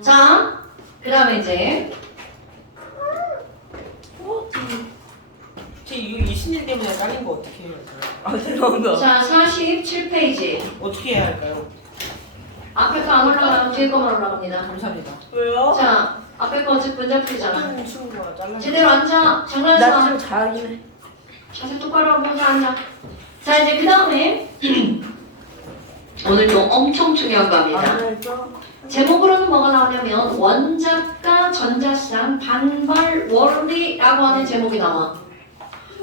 자, 그 다음에 이제 제 이거 이신일 때문에 잘린 거 어떻게 해야 돼요? 죄송합니다. 자 47페이지 어떻게 해야 할까요? 앞에 거 안 올라가면 뒤에 거만 올라갑니다. 감사합니다. 왜요? 자 앞에 거 어차피 문제 풀이잖아. 어떤 친구가 잘라? 제대로 앉아. 장난하지 나 마. 지금 잘하긴 해. 자세 똑바로 하고 혼자 앉아. 자 이제 그 다음에 오늘 또 엄청 중요한 겁니다. 알죠? 제목으로는 뭐가 나오냐면 원작과 전자쌍 반발 원리라고 하는 제목이 나와.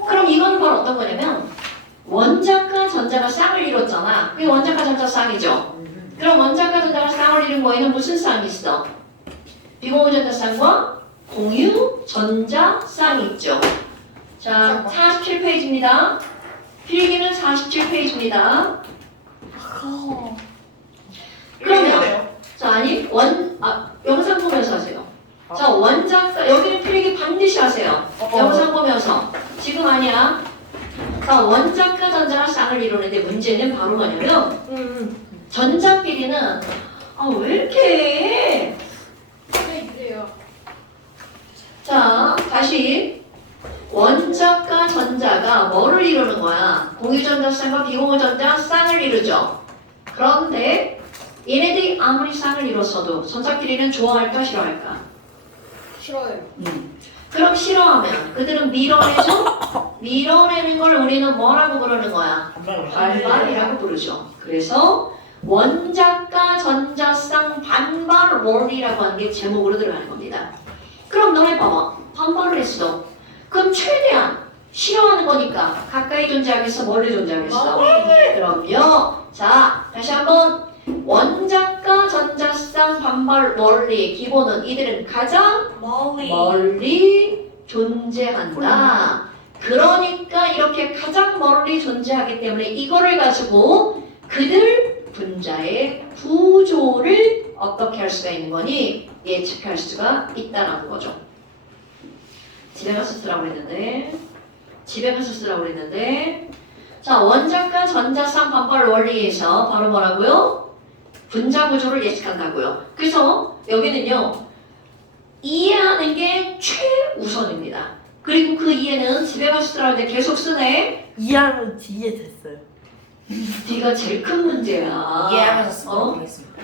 그럼 이건 바로 어떤 거냐면 원작과 전자가 쌍을 이뤘잖아. 그게 원작과 전자 쌍이죠. 그럼 원작과 전자가 쌍을 이룬 거에는 무슨 쌍이 있어? 비공유 전자 쌍과 공유 전자 쌍이 있죠. 자 47페이지입니다. 필기는 47페이지입니다. 그러면 자 아니 영상 보면서 하세요. 자 원작과 여기는 필기 반드시 하세요. 영상 보면서 지금 아니야. 자 원작과 전자가 쌍을 이루는데 문제는 바로 뭐냐면 전자끼리는 왜 이렇게 자 다시 원작과 전자가 뭐를 이루는 거야? 공유전자 쌍과 비공유전자 쌍을 이루죠. 그런데 얘네들이 아무리 쌍을 이뤘어도 전자끼리는 좋아할까 싫어할까? 싫어요. 그럼 싫어하면 그들은 밀어내죠? 밀어내는 걸 우리는 뭐라고 부르는 거야? 반발이라고 부르죠. 그래서 원작과 전자쌍 반발 원리라고 하는 게 제목으로 들어가는 겁니다. 그럼 너네 봐봐. 반발을 했어. 그럼 최대한 싫어하는 거니까 가까이 존재하겠어? 멀리 존재하겠어? 그럼요. 자, 다시 한번 원작과 전자쌍 반발 원리의 기본은 이들은 가장 멀리 존재한다. 그러니까 이렇게 가장 멀리 존재하기 때문에 이거를 가지고 그들 분자의 구조를 어떻게 할 수가 있는 거니? 예측할 수가 있다는 거죠. 집에 가서 쓰라고 했는데 자 원작과 전자쌍 반발 원리에서 바로 뭐라고요? 분자 구조를 예측한다고요. 그래서 여기는요 이해하는 게 최우선입니다. 그리고 그 이해는 집에 가서 쓰라고 했는데 계속 쓰네. 이해하면 뒤에 됐어요. 네가 제일 큰 문제야. 이해하면서 쓰도록 하겠습니다.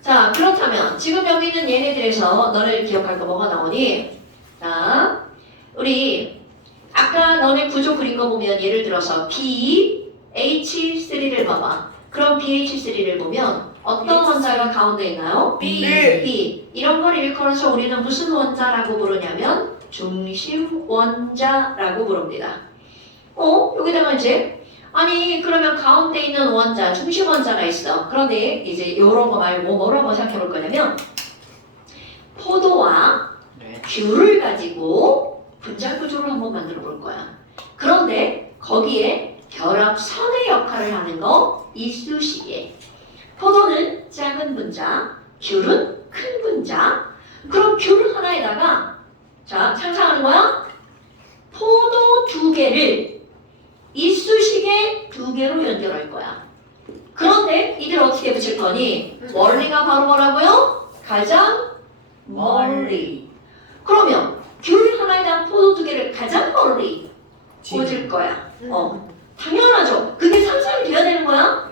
자 그렇다면 지금 여기 있는 얘네들에서 너네를 기억할 거 뭐가 나오니? 자 우리 아까 너네 구조 그린 거 보면 예를 들어서 BH3를 봐봐. 그럼 BH3를 보면 어떤 원자가 가운데 있나요? B. 이런 걸 일컬어서 우리는 무슨 원자라고 부르냐면 중심 원자라고 부릅니다. 여기다가 이제 아니 그러면 가운데 있는 원자, 중심 원자가 있어. 그런데 이제 이런 거 말고 뭐라고 생각해 볼 거냐면 포도와 귤을 가지고 분자 구조를 한번 만들어 볼 거야. 그런데 거기에 결합선의 역할을 하는 거 이쑤시개. 포도는 작은 분자, 귤은 큰 분자. 그럼 귤 하나에다가 자 상상하는 거야. 포도 2개를 이쑤시개 2개로 연결할 거야. 그런데 이들 어떻게 붙일 거니? 멀리가 바로 뭐라고요? 가장 멀리. 그러면 귤 하나에다 포도 2개를 가장 멀리 꽂을 거야. 당연하죠. 그게 상상이 돼야 되는 거야.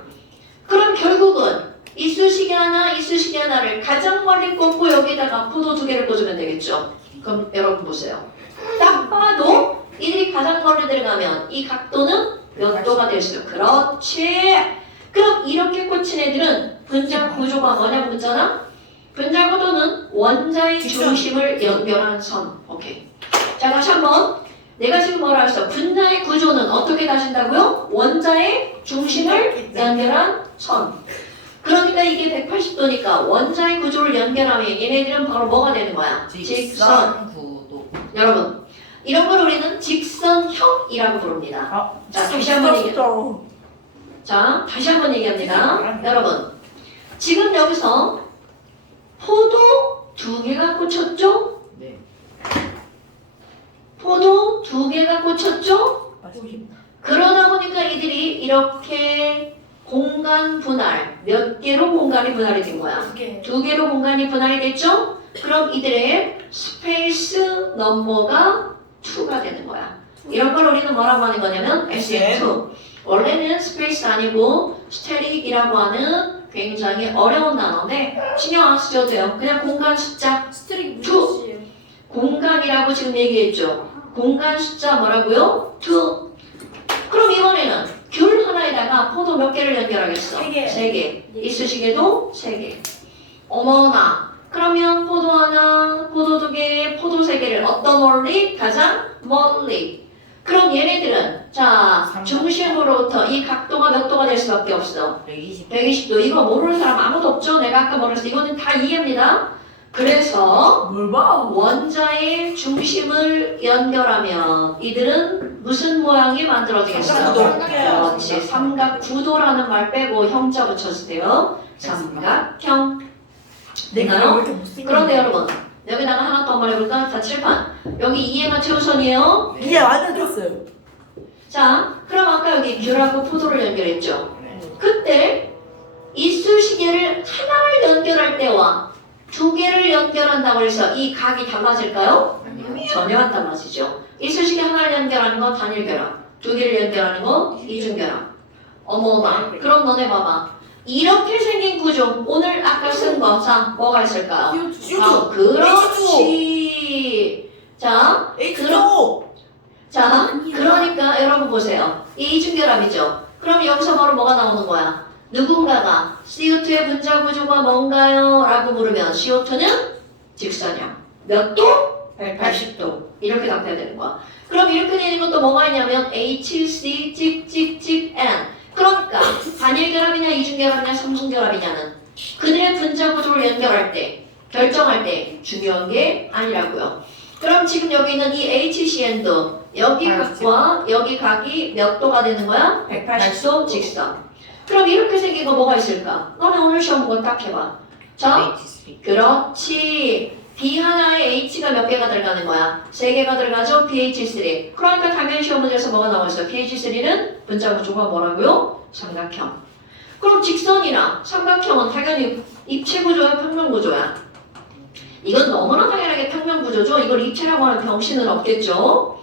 그럼 결국은 이쑤시개 하나를 가장 멀리 꽂고 여기다가 포도 2개를 꽂으면 되겠죠. 그럼 여러분 보세요. 딱 봐도 이들이 가장 멀리 들어가면 이 각도는 몇 도가 될 수? 그렇지. 그럼 이렇게 꽂힌 애들은 분자 구조가 뭐냐고 묻잖아. 분자 구조는 원자의 중심을 연결하는 선. 오케이. 자 다시 한번. 내가 지금 뭐라 했어? 분자의 구조는 어떻게 다진다고요? 원자의 중심을 연결한 선. 그러니까 이게 180도니까 원자의 구조를 연결하면 얘네들은 바로 뭐가 되는 거야? 직선. 구도. 여러분 이런 걸 우리는 직선형이라고 부릅니다. 자 다시 한번 얘기합니다. 여러분 지금 여기서 포도 2개가 꽂혔죠? 네. 포도 2개가 꽂혔죠? 맞습니다. 그러다 보니까 이들이 이렇게 공간 분할. 몇 개로 공간이 분할이 된 거야? 개. 2개로 공간이 분할이 됐죠? 그럼 이들의 스페이스 넘버가 2가 되는 거야. 이런 걸 우리는 뭐라고 하는 거냐면 SM2. 원래는 스페이스 아니고 스테릭이라고 하는 굉장히 어려운 단어인데 신경 안 쓰셔도 돼요. 그냥 공간 숫자. 스트릭 투. 무슨 뜻이에요? 공간이라고 지금 얘기했죠. 공간 숫자 뭐라고요? 2. 그럼 이번에는 귤 하나에다가 포도 몇 개를 연결하겠어? 세 개. 3개. 이쑤시개도 3개. 어머나. 그러면 포도 하나, 포도 2개, 포도 3개를 어떤 원리? 가장 멀리. 그럼 얘네들은 자 중심으로부터 이 각도가 몇 도가 될 수밖에 없어. 120. 120도. 이거 모르는 사람 아무도 없죠? 내가 아까 말했어. 이거는 다 이해합니다. 그래서 뭘 봐? 원자의 중심을 연결하면 이들은 무슨 모양이 만들어지겠어? 삼각구도. 그렇지. 삼각구도라는 말 빼고 형자 붙여주세요. 삼각형. 내가 됐나요? 왜 이렇게 못생겼냐? 그런데 여러분 여기다가 하나 더 한번 해볼까? 자 칠판. 여기 이해가 최우선이에요. 이게 완전 됐어요. 자 그럼 아까 여기 귤하고 포도를 연결했죠. 네. 그때 이쑤시개를 하나를 연결할 때와 2개를 연결한다고 해서 이 각이 달라질까요? 전혀 안 달라지죠. 이쑤시개 하나를 연결하는 거 단일 결합, 2개를 연결하는 거 이중 결합. 어머나. 그럼 너네 봐봐. 이렇게 생긴 구조. 오늘 아까 쓴 거. 자, 뭐가 있을까요? 아, 그렇지. 자, H2O. 자, 그러니까 여러분 보세요. 이 이중결합이죠. 그럼 여기서 바로 뭐가 나오는 거야? 누군가가 CO2의 분자 구조가 뭔가요? 라고 물으면 CO2는 직선형. 몇 도? 180도. 이렇게 답해야 되는 거야. 그럼 이렇게 되는 것도 뭐가 있냐면 HC 찍찍찍 N. 그러니까 단일결합이냐 이중결합이냐 삼중결합이냐는 그들의 분자 구조를 연결할 때 결정할 때 중요한 게 아니라고요. 그럼 지금 여기 있는 이 HCN도 여기 각과 여기 각이 몇 도가 되는 거야? 180도 직선. 그럼 이렇게 생긴 거 뭐가 있을까? 너네 오늘 시험 보고 딱 해봐. 자, H3. 그렇지. B 하나에 H가 몇 개가 들어가는 거야? 3개가 들어가죠? pH3. 그러니까 당연히 시험 문제에서 뭐가 나와 있어요? pH3는 분자 구조가 뭐라고요? 삼각형. 그럼 직선이랑 삼각형은 당연히 입체 구조야, 평면 구조야? 이건 너무나 당연하게 평면 구조죠. 이걸 입체라고 하는 병신은 없겠죠.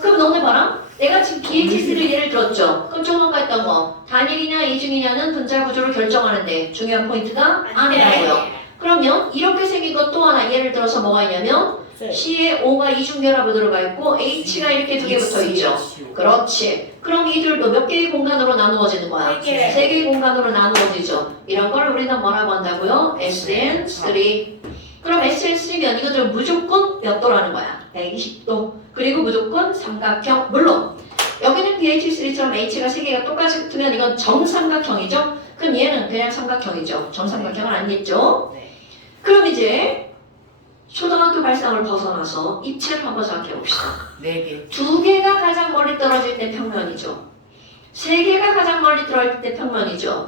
그럼 너네 봐라. 내가 지금 pH3를 예를 들었죠. 그럼 조금 아까 했던 거 단일이냐 이중이냐는 분자 구조를 결정하는데 중요한 포인트가 아니라고요. 그러면 이렇게 생긴 것 또 하나 예를 들어서 뭐가 있냐면 C에 O가 이중결합으로 들어가 있고 H가 이렇게 2개 붙어 있죠. 그렇지. 그럼 이들도 몇 개의 공간으로 나누어지는 거야? 3개의 공간으로 나누어지죠. 이런 걸 우리는 뭐라고 한다고요? SN3. 그럼 SN3면 이것들은 무조건 몇 도라는 거야? 120도. 그리고 무조건 삼각형. 물론 여기는 pH3처럼 H가 3개가 똑같이 붙으면 이건 정삼각형이죠. 그럼 얘는 그냥 삼각형이죠. 정삼각형은 아니겠죠. 네. 그럼 이제 초등학교 발상을 벗어나서 입체를 한번 생각해 봅시다. 4개. 2개가 가장 멀리 떨어질 때 평면이죠. 3개가 가장 멀리 떨어질 때 평면이죠.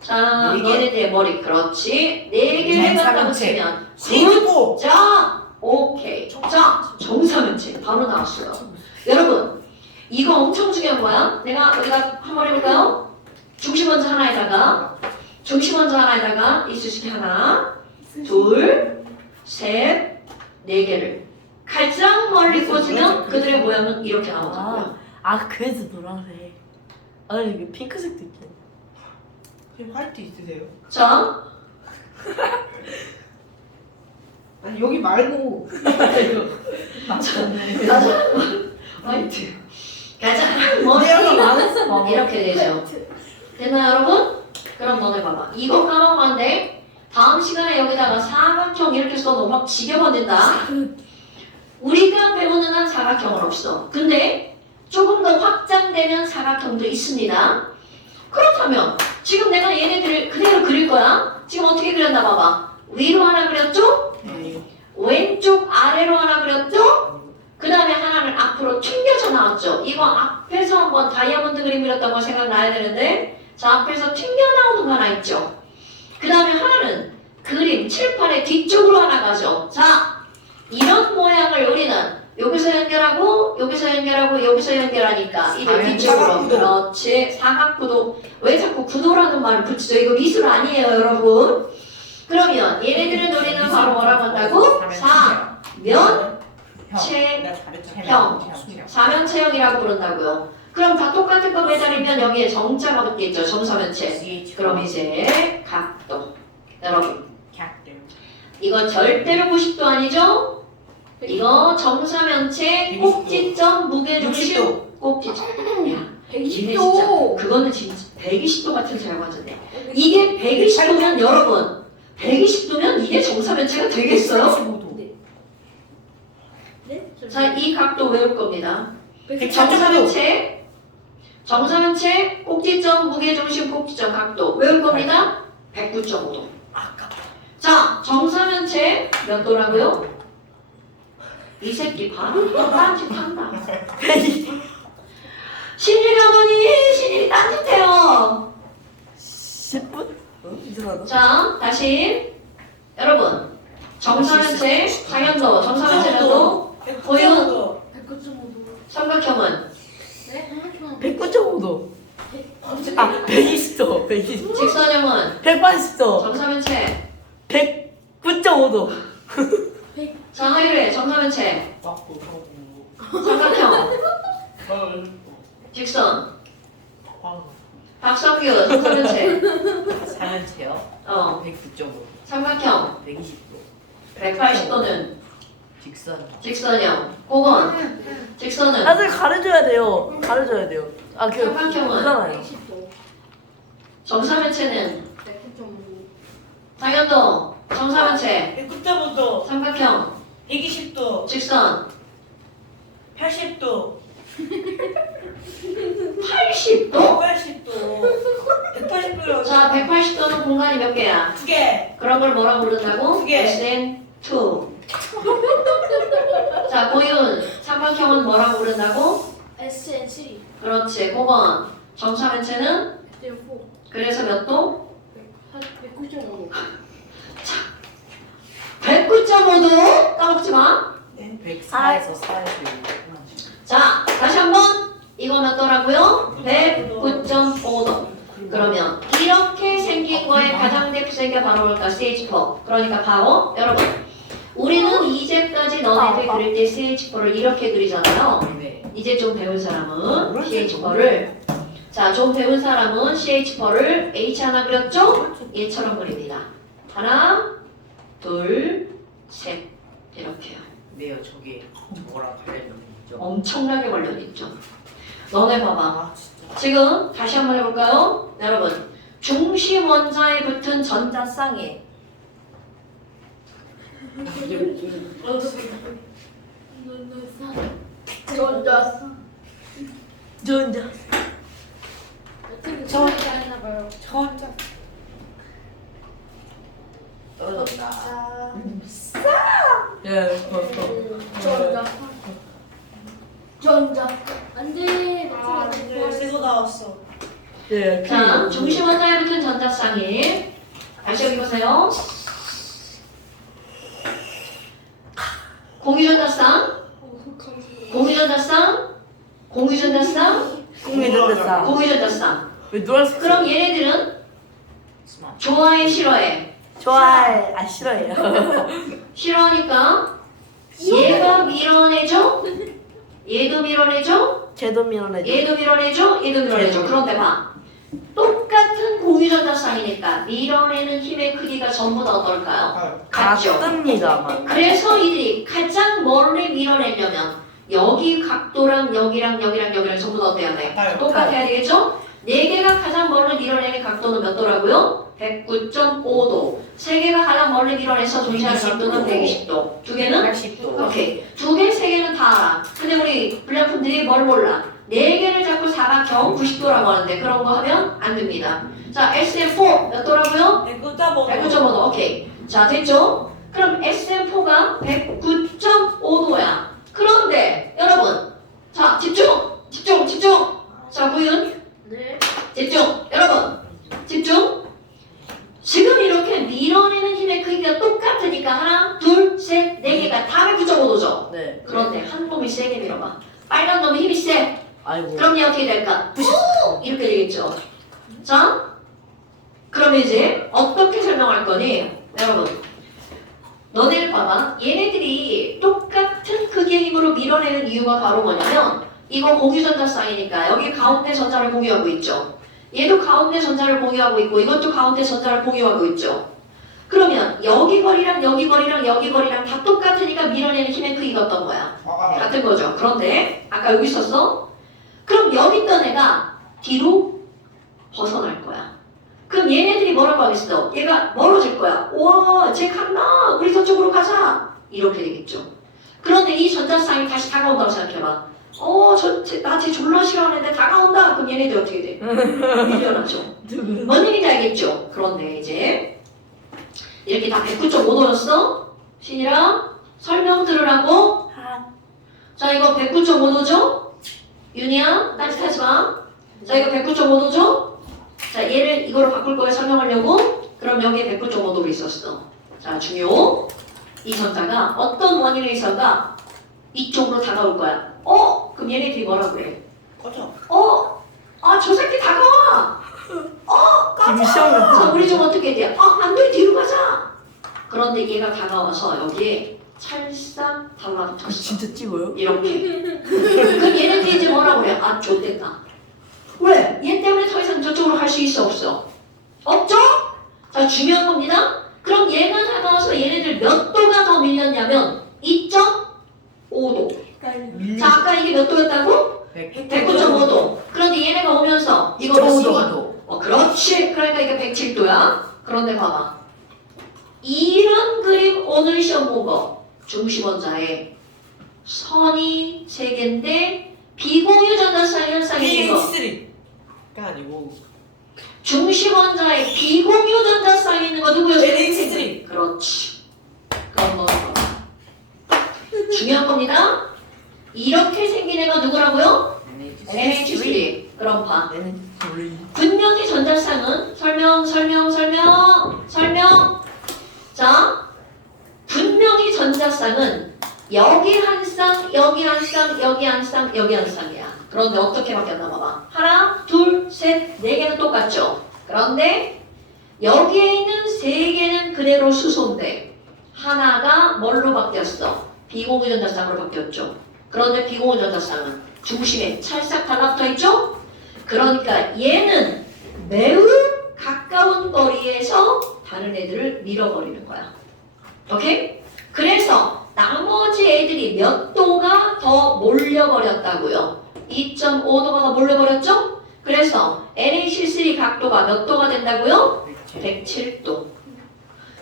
자, 4개. 너네들의 머리 그렇지. 4개 해봤다고 정삼각체. 치면 C2O. 자, 오케이. 자, 정사면체 바로 나왔어요. 여러분, 이거 엄청 중요한 거야. 내가 여기다 한번 해볼까요? 중심 원자 하나에다가 이쑤시개 하나, 둘, 셋, 4개를 가장 멀리 꽂으면 그들의 모양은 이렇게 나오더라고요. 아 그래서 노란색. 아 이게 핑크색도 있대. 지금 화이트 있으세요? 자, 아니 여기 말고. 가장 화이트. 가장 멀리 많았어. 이렇게 되죠. 됐나요, 여러분? 그럼 너네 봐봐. 이거 까먹었는데 다음 시간에 여기다가 사각형 이렇게 써도 막 지겨워진다. 우리가 배우는 한 사각형은 없어. 근데 조금 더 확장되면 사각형도 있습니다. 그렇다면 지금 내가 얘네들을 그대로 그릴 거야. 지금 어떻게 그렸나 봐봐. 위로 하나 그렸죠? 네. 왼쪽 아래로 하나 그렸죠? 그 다음에 하나는 앞으로 튕겨져 나왔죠. 이거 앞에서 한번 다이아몬드 그림 그렸던 거 생각나야 되는데 자 앞에서 튕겨 나오는 거 하나 있죠. 그 다음에 하나는 그림 칠판의 뒤쪽으로 하나 가죠. 자 이런 모양을 우리는 요 여기서 연결하고 여기서 연결하고 여기서 연결하니까 이제 뒤쪽으로 사각구도. 그렇지 사각구도 왜 자꾸 구도라는 말을 붙이죠? 이거 미술 아니에요 여러분. 그러면 얘네들은 우리는 바로 뭐라고 한다고? 사면체형 사면체형이라고 부른다고요. 그럼 다 똑같은 거 매달리면 여기에 정자가 붙겠죠. 정사면체. 그럼 이제 각도 여러분 이거 절대로 90도 아니죠? 이거 정사면체 꼭지점 무게중심 꼭지점. 야, 이게 진짜 120도. 그거는 진짜 120도 같은 소리가 맞았네. 이게 120도면 여러분 120도면 이게 정사면체가 되겠어요? 45도. 네? 자, 이 각도 외울 겁니다. 140도. 정사면체 꼭지점 무게중심 꼭지점 각도 외울 겁니다. 109.5도. 자, 정사면체 몇 도라고요? 이 새끼 바로 딴짓한다. 신일이 어머니, 신일이 딴짓해요. 10분? 이상하다. 자, 다시 여러분 정사면체 당연도 정사면체라도 보윤 109.5도. 삼각형은 네? 109.5도. 아, 120도. 120도. 직선형은 180도. 정사면체 109.5도. 자, 하율의 정사면체 맞고 삼각형 직선 박성규 정사면체 사면체요? 어 109.5, 삼각형 120도. 180도는 직선. 직선형 고건 직선은 다들 가르쳐야 돼요. 가르쳐야 돼요. 아, 그, 삼각형은 그잖아요. 110도. 정사면체는 109.5. 당연도 정사면체 109.5도, 삼각형 120도, 직선 80도, 80도? 180도, 180도요. 자, 180도는 공간이 몇 개야? 두 개. 그런 걸 뭐라고 부른다고? 두 개. SN2. 자, 고윤 삼각형은 뭐라고 부른다고? SN7. 그렇지, 그건 정사면체는 104. 그래서 몇 도? 109.5도. 109.5도? 까먹지 마. 104에서 4에서 6. 자, 다시 한번 이거 몇 도라고요? 109.5도. 그러면 이렇게 생긴 거의 가장 대표적인 게 바로 뭘까? CH4. 그러니까 바로 여러분 우리는 이제까지 너네들 그릴 때 CH4를 이렇게 그리잖아요. 네. 이제 좀 배운 사람은 CH4를 자, 좀 배운 사람은 CH4를 H 하나 그렸죠? 얘처럼 그립니다. 하나, 둘, 셋 이렇게요. 네요, 저게 뭐랑 관련이 있죠? 엄청나게 관련있죠. 너네 봐봐. 아, 진짜. 지금 다시 한번 해볼까요? 여러분 중심 원자에 붙은 전자쌍에 전자. 전자. 어떻게 전자 했나 봐요. 전자. 떨어졌다. 예, 전자. 전자. 안 돼. 아, 네, 새거 나왔어. 예, 자 중심 원자에 붙은 전자쌍에 다시 여기 보세요. 공유전자쌍 공유전자쌍 공유전자쌍 공유전자쌍. 공유전자쌍. 왜 노란색? 그럼 얘네들은 좋아해 싫어해? 좋아해. 아, 싫어해요. 싫어하니까 얘가 밀어내죠? 얘도 밀어내죠? 제도 밀어내죠. 얘도 밀어내죠? 얘도 밀어내죠. 그런데 봐. 똑같은 공유전자쌍이니까 밀어내는 힘의 크기가 전부 다 어떨까요? 같죠? 같습니다만. 그래서 이들이 가장 멀리 밀어내려면 여기 각도랑 여기랑 여기랑 여기랑 전부 다 어때야 돼? 같아요. 똑같아야 되겠죠? 4개가 가장 멀리 밀어내는 각도는 몇 도라고요? 109.5도. 3개가 가장 멀리 밀어내서 존재하는 각도는 120도. 2개는? 80도. 오케이. 2개, 3개는 다 알아. 근데 우리 불량품들이 뭘 몰라? 4개를 자꾸 사각형 90도라고 하는데 그런 거 하면 안 됩니다. 자, SM4 몇 도라고요? 109.5도. 109.5도. 오케이. 자, 됐죠? 그럼 SM4가 109.5도야. 그런데 여러분, 자, 집중! 집중! 집중! 자, 구윤. 네. 집중! 여러분, 집중! 지금 이렇게 밀어내는 힘의 크기가 똑같으니까 하나, 둘, 셋, 4개가 그러니까 다 109.5도죠. 네. 그런데 한 놈이 세게 밀어봐. 빨간 놈이 힘이 세. 아이고. 그럼 얘 어떻게 될까? 오! 이렇게 되겠죠. 자, 그럼 이제 어떻게 설명할 거니? 여러분, 너네를 봐봐. 얘네들이 똑같은 극의 힘으로 밀어내는 이유가 바로 뭐냐면 이거 공유전자쌍이니까 여기 가운데 전자를 공유하고 있죠. 얘도 가운데 전자를 공유하고 있고 이것도 가운데 전자를 공유하고 있죠. 그러면 여기 거리랑 여기 거리랑 여기 거리랑 다 똑같으니까 밀어내는 힘의 크기가 어떤 거야? 같은 거죠. 그런데 아까 여기 있었어? 그럼 여기 있던 애가 뒤로 벗어날 거야. 그럼 얘네들이 뭐라고 하겠어? 얘가 멀어질 거야. 우와, 쟤 간다. 우리 저쪽으로 가자. 이렇게 되겠죠. 그런데 이 전자쌍이 다시 다가온다고 생각해봐. 나쟤 졸라 싫어하는데 다가온다. 그럼 얘네들 어떻게 돼? 밀려나죠. 뭔 얘기인지 알겠죠? 그런데 이제 이렇게 다 109.5도였어? 신이랑 설명 들으라고. 자, 이거 109.5도죠? 윤이야, 딴짓하지 마. 자, 이거 109.5도죠? 자, 얘를 이거로 바꿀 거에 설명하려고. 그럼 여기에 109.5도로 있었어. 자, 중요. 이 전자가 어떤 원인에 있어가 이쪽으로 다가올 거야. 그럼 얘네들이 뭐라 그래? 꺼져. 저 새끼 다가와. 김시영 자, 같은. 우리 좀 어떻게 돼? 안 돼, 뒤로 가자. 그런데 얘가 다가와서 여기에 찰싹 달라붙었어. 진짜 찍어요? 이렇게. 그럼 얘네들이 이제 뭐라고 그래? 좋댔다. 왜? 얘 때문에 더 이상 저쪽으로 갈 수 있어, 없어? 없죠? 자, 중요한 겁니다. 그럼 얘가 다가와서 얘네들 몇 도가 더 밀렸냐면 2.5도. 자, 아까 이게 몇 도였다고? 109.5도. 그런데 얘네가 오면서 이거 몇 도? 그렇지. 그러니까 이게 107도야. 그런데 봐봐. 이런 그림 오늘 시험 본 거. 중심원자에 선이 3개인데 비공유 전자쌍 현상이 있는 거. NH3가 아니고 중심원자에 비공유 전자쌍이 있는 거 누구였어? NH3. 그렇지. 그럼 뭐 중요한 겁니다. 이렇게 생긴 애가 누구라고요? NH3. 그럼 봐. 분명히 전자쌍은 설명. 자, 분명히 전자쌍은 여기 한 쌍, 여기 한 쌍, 여기 한 쌍, 여기 한 쌍이야. 그런데 어떻게 바뀌었나 봐봐. 하나, 둘, 셋, 4개는 똑같죠. 그런데 여기에 있는 3개는 그대로 수소인데 하나가 뭘로 바뀌었어? 비공유 전자쌍으로 바뀌었죠. 그런데 비공유 전자쌍은 중심에 찰싹 달라붙어 있죠? 그러니까 얘는 매우 가까운 거리에서 다른 애들을 밀어버리는 거야. 오케이? 그래서 나머지 애들이 몇 도가 더 몰려버렸다고요? 2.5도가 더 몰려버렸죠? 그래서 NaCl3 각도가 몇 도가 된다고요? 107도.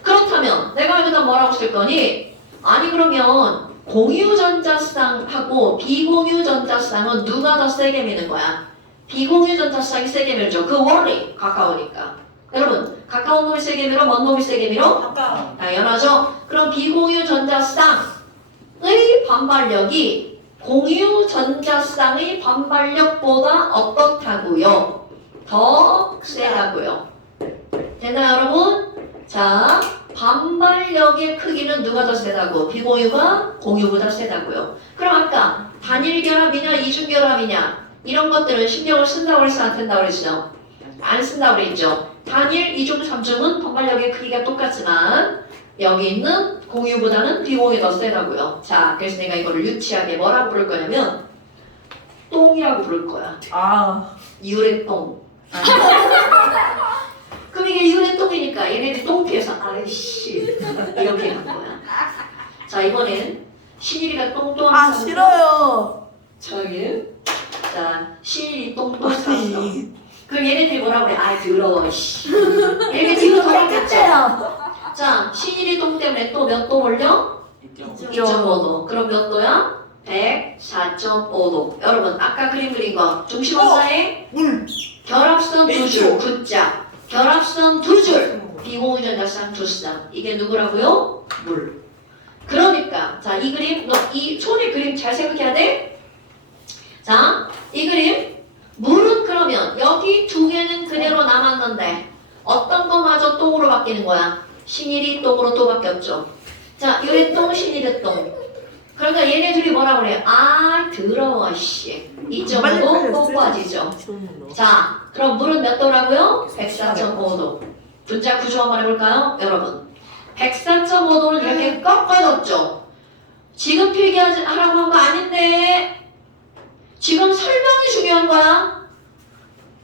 그렇다면 내가 여기다 뭐라고 쓸 거니? 아니 그러면 공유전자쌍하고 비공유전자쌍은 누가 더 세게 미는 거야? 비공유전자쌍이 세게 밀죠. 그 원리 가까우니까. 여러분 가까운 놈이 세게 밀어? 먼 놈이 세게 밀어? 아까 당연하죠. 그럼 비공유전자쌍의 반발력이 공유전자쌍의 반발력보다 어떻다고요? 더 세다고요. 됐나요 여러분? 자, 반발력의 크기는 누가 더 세다고? 비공유가 공유보다 세다고요. 그럼 아까 단일결합이냐 이중결합이냐 이런 것들은 신경을 쓴다고 그랬어 안 쓴다고 그랬어? 안 쓴다고 그랬죠. 단일, 이중, 삼중은 반발력의 크기가 똑같지만 여기 있는 공유보다는 비공유 더 세다고요. 자, 그래서 내가 이거를 유치하게 뭐라고 부를 거냐면 똥이라고 부를 거야. 유래똥. 그럼 이게 유래똥이니까 얘네들이 똥피해서 아이씨 이렇게 한 거야. 자, 이번엔 신일이가 똥똥 싫어요. 저기 자, 신일이 똥똥 쌌어. 그럼 얘네들이 뭐라고 그래? 더러워 씨. 이렇게 뒤로 돌아갔죠. 자, 신일이 똥 때문에 또 몇 도 몰려? 2.5도. 그럼 몇 도야? 104.5도. 여러분 아까 그림 그린 거 중심원자에 결합선 두 줄, 굿자. 결합선 두 줄, 비공유전자쌍 두 쌍. 이게 누구라고요? 물. 그러니까 자, 이 그림, 이 손의 그림 잘 생각해야 돼. 자, 이 그림 물은 그러면 여기 2개는 그대로 남았는데 어떤 거마저 똥으로 바뀌는 거야? 신일이 똥으로 또 바뀌었죠. 자, 유래똥, 신유래똥. 그러니까 얘네 둘이 뭐라 그래? 아, 더러워, 씨. 2.5도 뽀뽀아지죠. 자, 그럼 물은 몇 도라고요? 104.5도. 분자 구조 한번 해볼까요? 여러분. 104.5도는 이렇게 꺾어졌죠. 지금 필기하라고 한 거 아닌데. 지금 설명이 중요한 거야.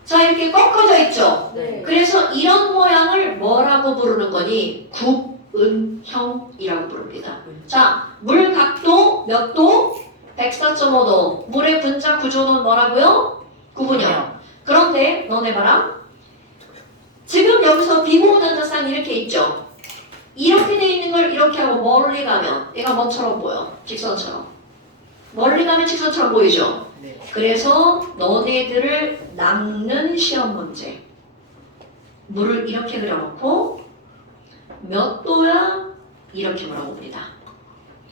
자, 이렇게 꺾어져 있죠. 네. 그래서 이런 모양을 뭐라고 부르는 거니? 굽은형이라고 부릅니다. 자, 물 각도 몇 도? 104.5도. 물의 분자 구조는 뭐라고요? 구분형. 그런데 너네 봐라. 지금 여기서 비공전자쌍 이렇게 있죠. 이렇게 돼 있는 걸 이렇게 하고 멀리 가면 얘가 뭐처럼 보여? 직선처럼. 멀리 가면 직선처럼 보이죠? 네. 그래서 너네들을 낚는 시험 문제. 물을 이렇게 그려놓고 몇 도야? 이렇게 물어봅니다.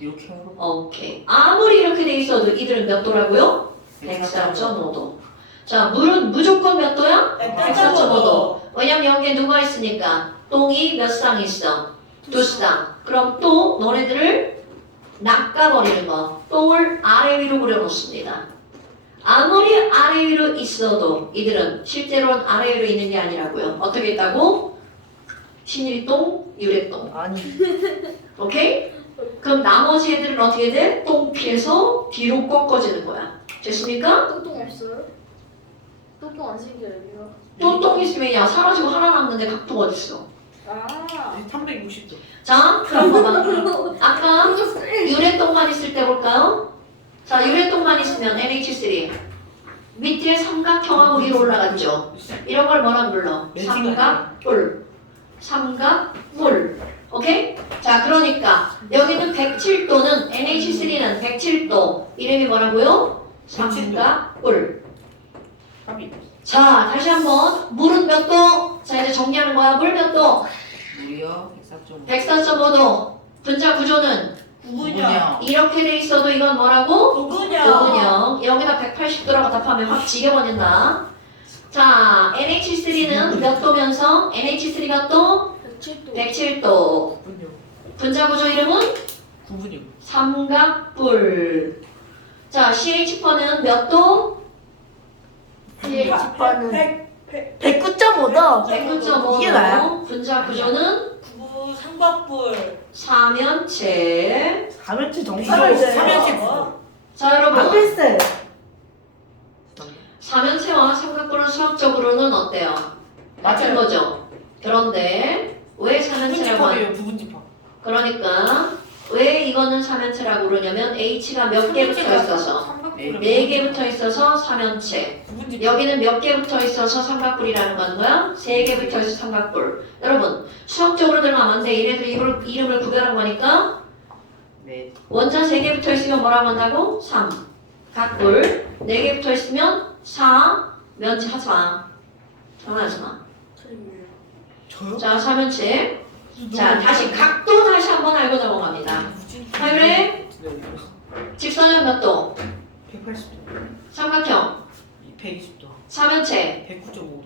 이렇게 하고 오케이. 아무리 이렇게 돼 있어도 이들은 몇 도라고요? 104.5도. 자, 물은 무조건 몇 도야? 104.5도. 왜냐면 여기에 누가 있으니까 똥이 몇 쌍 있어? 2쌍. 그럼 또 너네들을 낚아버리는 거. 똥을 아래 위로 그려놓습니다. 아무리 아래 위로 있어도 이들은 실제로는 아래 위로 있는 게 아니라고요. 어떻게 있다고? 신일똥, 유래똥. 아니. 오케이? 그럼 나머지 애들은 어떻게 돼? 똥 피해서 뒤로 꺾어지는 거야. 됐습니까? 똥똥 없어요? 똥똥 안 생겨요, 이거. 또 똥 있으면 야 사라지고 하나 남는데 각도가 어딨어? 아. 360도. 자, 그럼 봐봐. 아까 유래똥만 있을 때 볼까요? 자, 유래똥만 있으면 NH3 밑에 삼각형하고 위로 올라갔죠. 이런 걸 뭐라 불러? 삼각뿔. 삼각뿔. 오케이? 자, 그러니까 여기는 107도는 NH3는 107도. 이름이 뭐라고요? 삼각뿔. 합이. 자, 다시 한번 물은 몇 도? 자, 이제 정리하는 거야. 물 몇 도? 물이요 104.5 104.5도. 분자 구조는 구분형. 이렇게 돼 있어도 이건 뭐라고? 도근형. 도근형. 여기다 180도라고 답하면 확 지게 버린다. 자, NH3는 몇 도면서 NH3 몇 도? 107도. 107도. 구분형. 분자 구조 이름은 구분형. 삼각뿔. 자, CH4는 몇 도? 예. 집안은 109.5도. 109.5도. 이게 나야? 분자 구조는 구분 삼각뿔. 삼연체. 가면치 삼연체 정사를 구분. 자, 안 여러분. 비슷해. 삼연체와 삼각뿔은 수학적으로는 어때요? 같은 맞아요. 거죠. 그런데 왜 삼연체라고 부분집합이에요. 부분집합. 그러니까 왜 이거는 삼연체라고 그러냐면 H가 몇 개 붙어 있어서 삼각뿔은 네 개 붙어 있어서 삼연체. 부분집합. 여기는 몇 개 붙어 있어서 삼각뿔이라는 건 거야? 세 개 붙어 있어서 삼각뿔. 여러분 수학적으로 들어가면 안 돼. 얘네들 이름을 구별한 거니까 네. 원자 세 개 붙어 있으면 뭐라고 한다고? 삼각뿔. 네 개 붙어 있으면 사면체 하지 마. 장난하지 마. 저요? 자, 삼연체. 자, 다시 각도 다시 한번 알고 넘어갑니다. 자, 그래? 직선은 몇 도? 180도. 삼각형, 120도. 삼연체, 109.5도.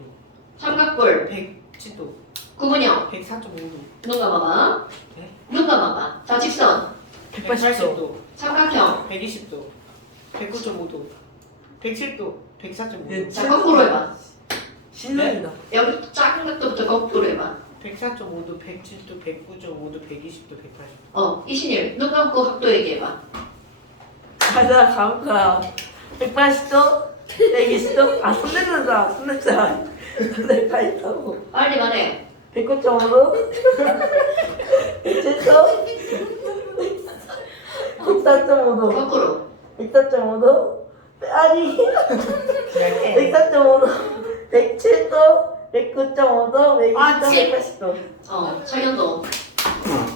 삼각뿔, 110도. 구분형. 104.5도. 눈 감아봐. 네? 눈 감아봐. 자, 직선, 180도. 삼각형. 120도. 109.5도. 107도. 104.5도. 자, 거꾸로 해봐. 신랑이다. 여기 작은 각도부터 거꾸로 해봐. 104.5도, 107도, 109.5도, 120도, 180도. 이신일, 눈 감고 각도 얘기해봐. 가자, 가볼 거야. 180도, 120도. 아, 손냄새다, 손냄새. 내가 있다고. 빨리 말해. 109.5도, 107도, 104.5도, 거꾸로. 104.5도. 아니, 104.5도, 107도, 109.5도, 120도, 180도. 창현도.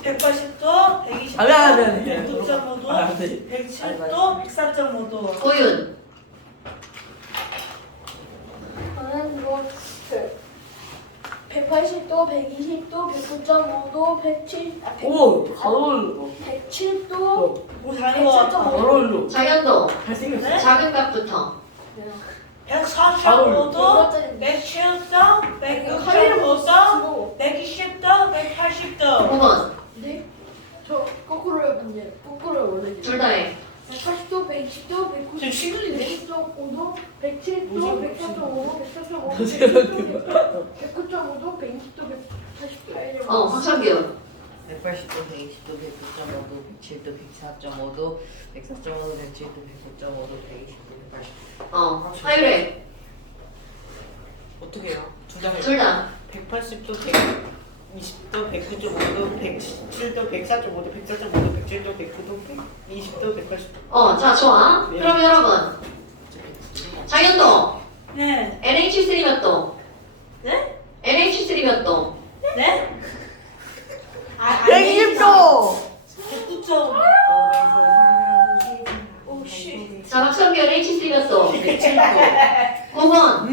180도, 120도, 안 돼. 109.5도, 아, 네. 107도, 104.5도. 고윤. 저는 뭐 180도, 120도, 109.5도, 107, 오, 잘 어울려. 107도, 오, 잘한 거 잘 같아. 어울려. 창현도. 잘생겼어. 네? 작은 각부터. 104.5도, 이거짜리 107도, 칼리를 못 109.5도, 써. 120도, 180도. 9번. 네? 저 120도, 190도, 지금 시간인데? 110도, 107도, 뭐지? 104.5도, 104.5도, 너 109.5도, 120도, 180도. 박상규. 180도, 120도, 109.5도, 107도, 104.5도, 104.5도, 107도, 109.5도, 120도, 180도. 하율이. 어떻게 해요? 두장 해요. 둘 다. 180도, 120도, 109.5도, 107도, 104.5도, 104.5도, 107도, 109도, 120도, 180도. 자, 좋아. 네. 그럼 여러분. 장현도. 네. NH3 몇 도? 네? NH3 몇 도? 네? 120도. 109점. 오, 씨. 자, 박성규 NH3 몇 도? 107도. 9번.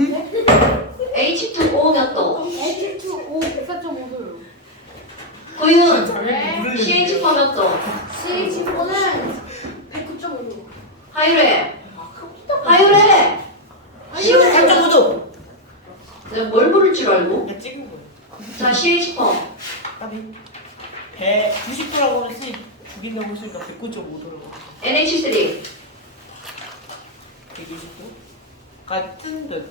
H2O 몇 도? H2O 104.5도요. 고윤. 물을 CH4 몇 도? CH4는 109.5도. 하율이. 하율이. 시우 3.5도. 내가 뭘 부를 줄 알고? 나 찍은 거예요. 자, CH4. 까비. 190도라고 했으니 죽인다고 했으니까 109.5도라고. NH3. 120도? 같은 몇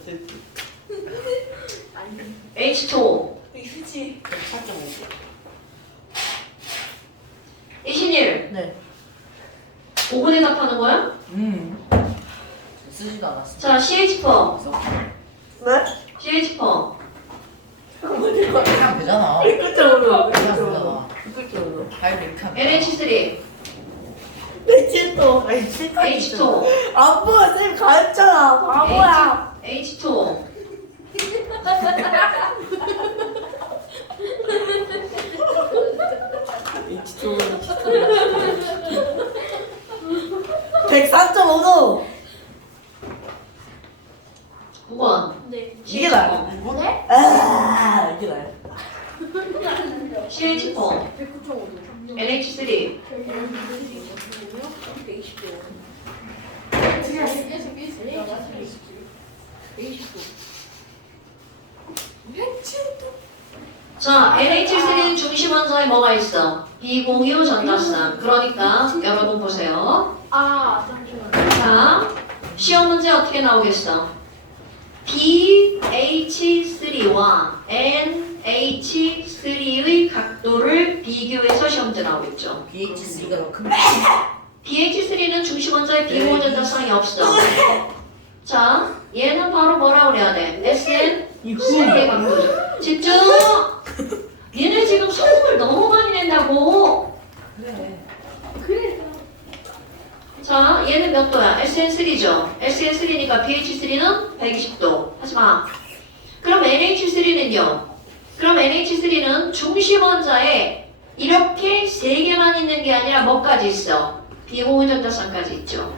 H2O. 휴지. 104.5도. 이신일. 네. 5분에 답하는 거야? 쓰지도 않았어. 자, CH4. 네? CH4. 그냥 되잖아. 109.5도. 그냥 되잖아. 109.5도. 발 이렇게 하면. NH3. 107도. 아니, 7도. H2O. 안 보여, 쌤 가르쳤잖아. 바보야. H2O. H2O, 104.5도. 9번. 네. 이게 나야. 네? 아, 이게 나야. CH4. 109.5도. NH3. 120도. 자, NH3는 중심 원소에 뭐가 있어? 비공유 전자쌍. 그러니까 여러분 보세요. 아, 잠시만요. 자, 시험 문제 어떻게 나오겠어? BH3와 NH3의 각도를 비교해서 시험 문제 나오겠죠. BH3가 더 큰. BH3는 중심 원소에 비공유 전자쌍이 없어. 자, 얘는 바로 뭐라 그래야 돼? SN3의 각도죠. 집중! 얘네 지금 소음을 너무 많이 낸다고. 그래. 자, 얘는 몇 도야? SN3죠. SN3니까 BH3는 120도. 하지마. 그럼 NH3는요? 그럼 NH3는 중심 원자에 이렇게 3개만 있는 게 아니라 뭐까지 있어? 비공유 전자쌍까지 있죠.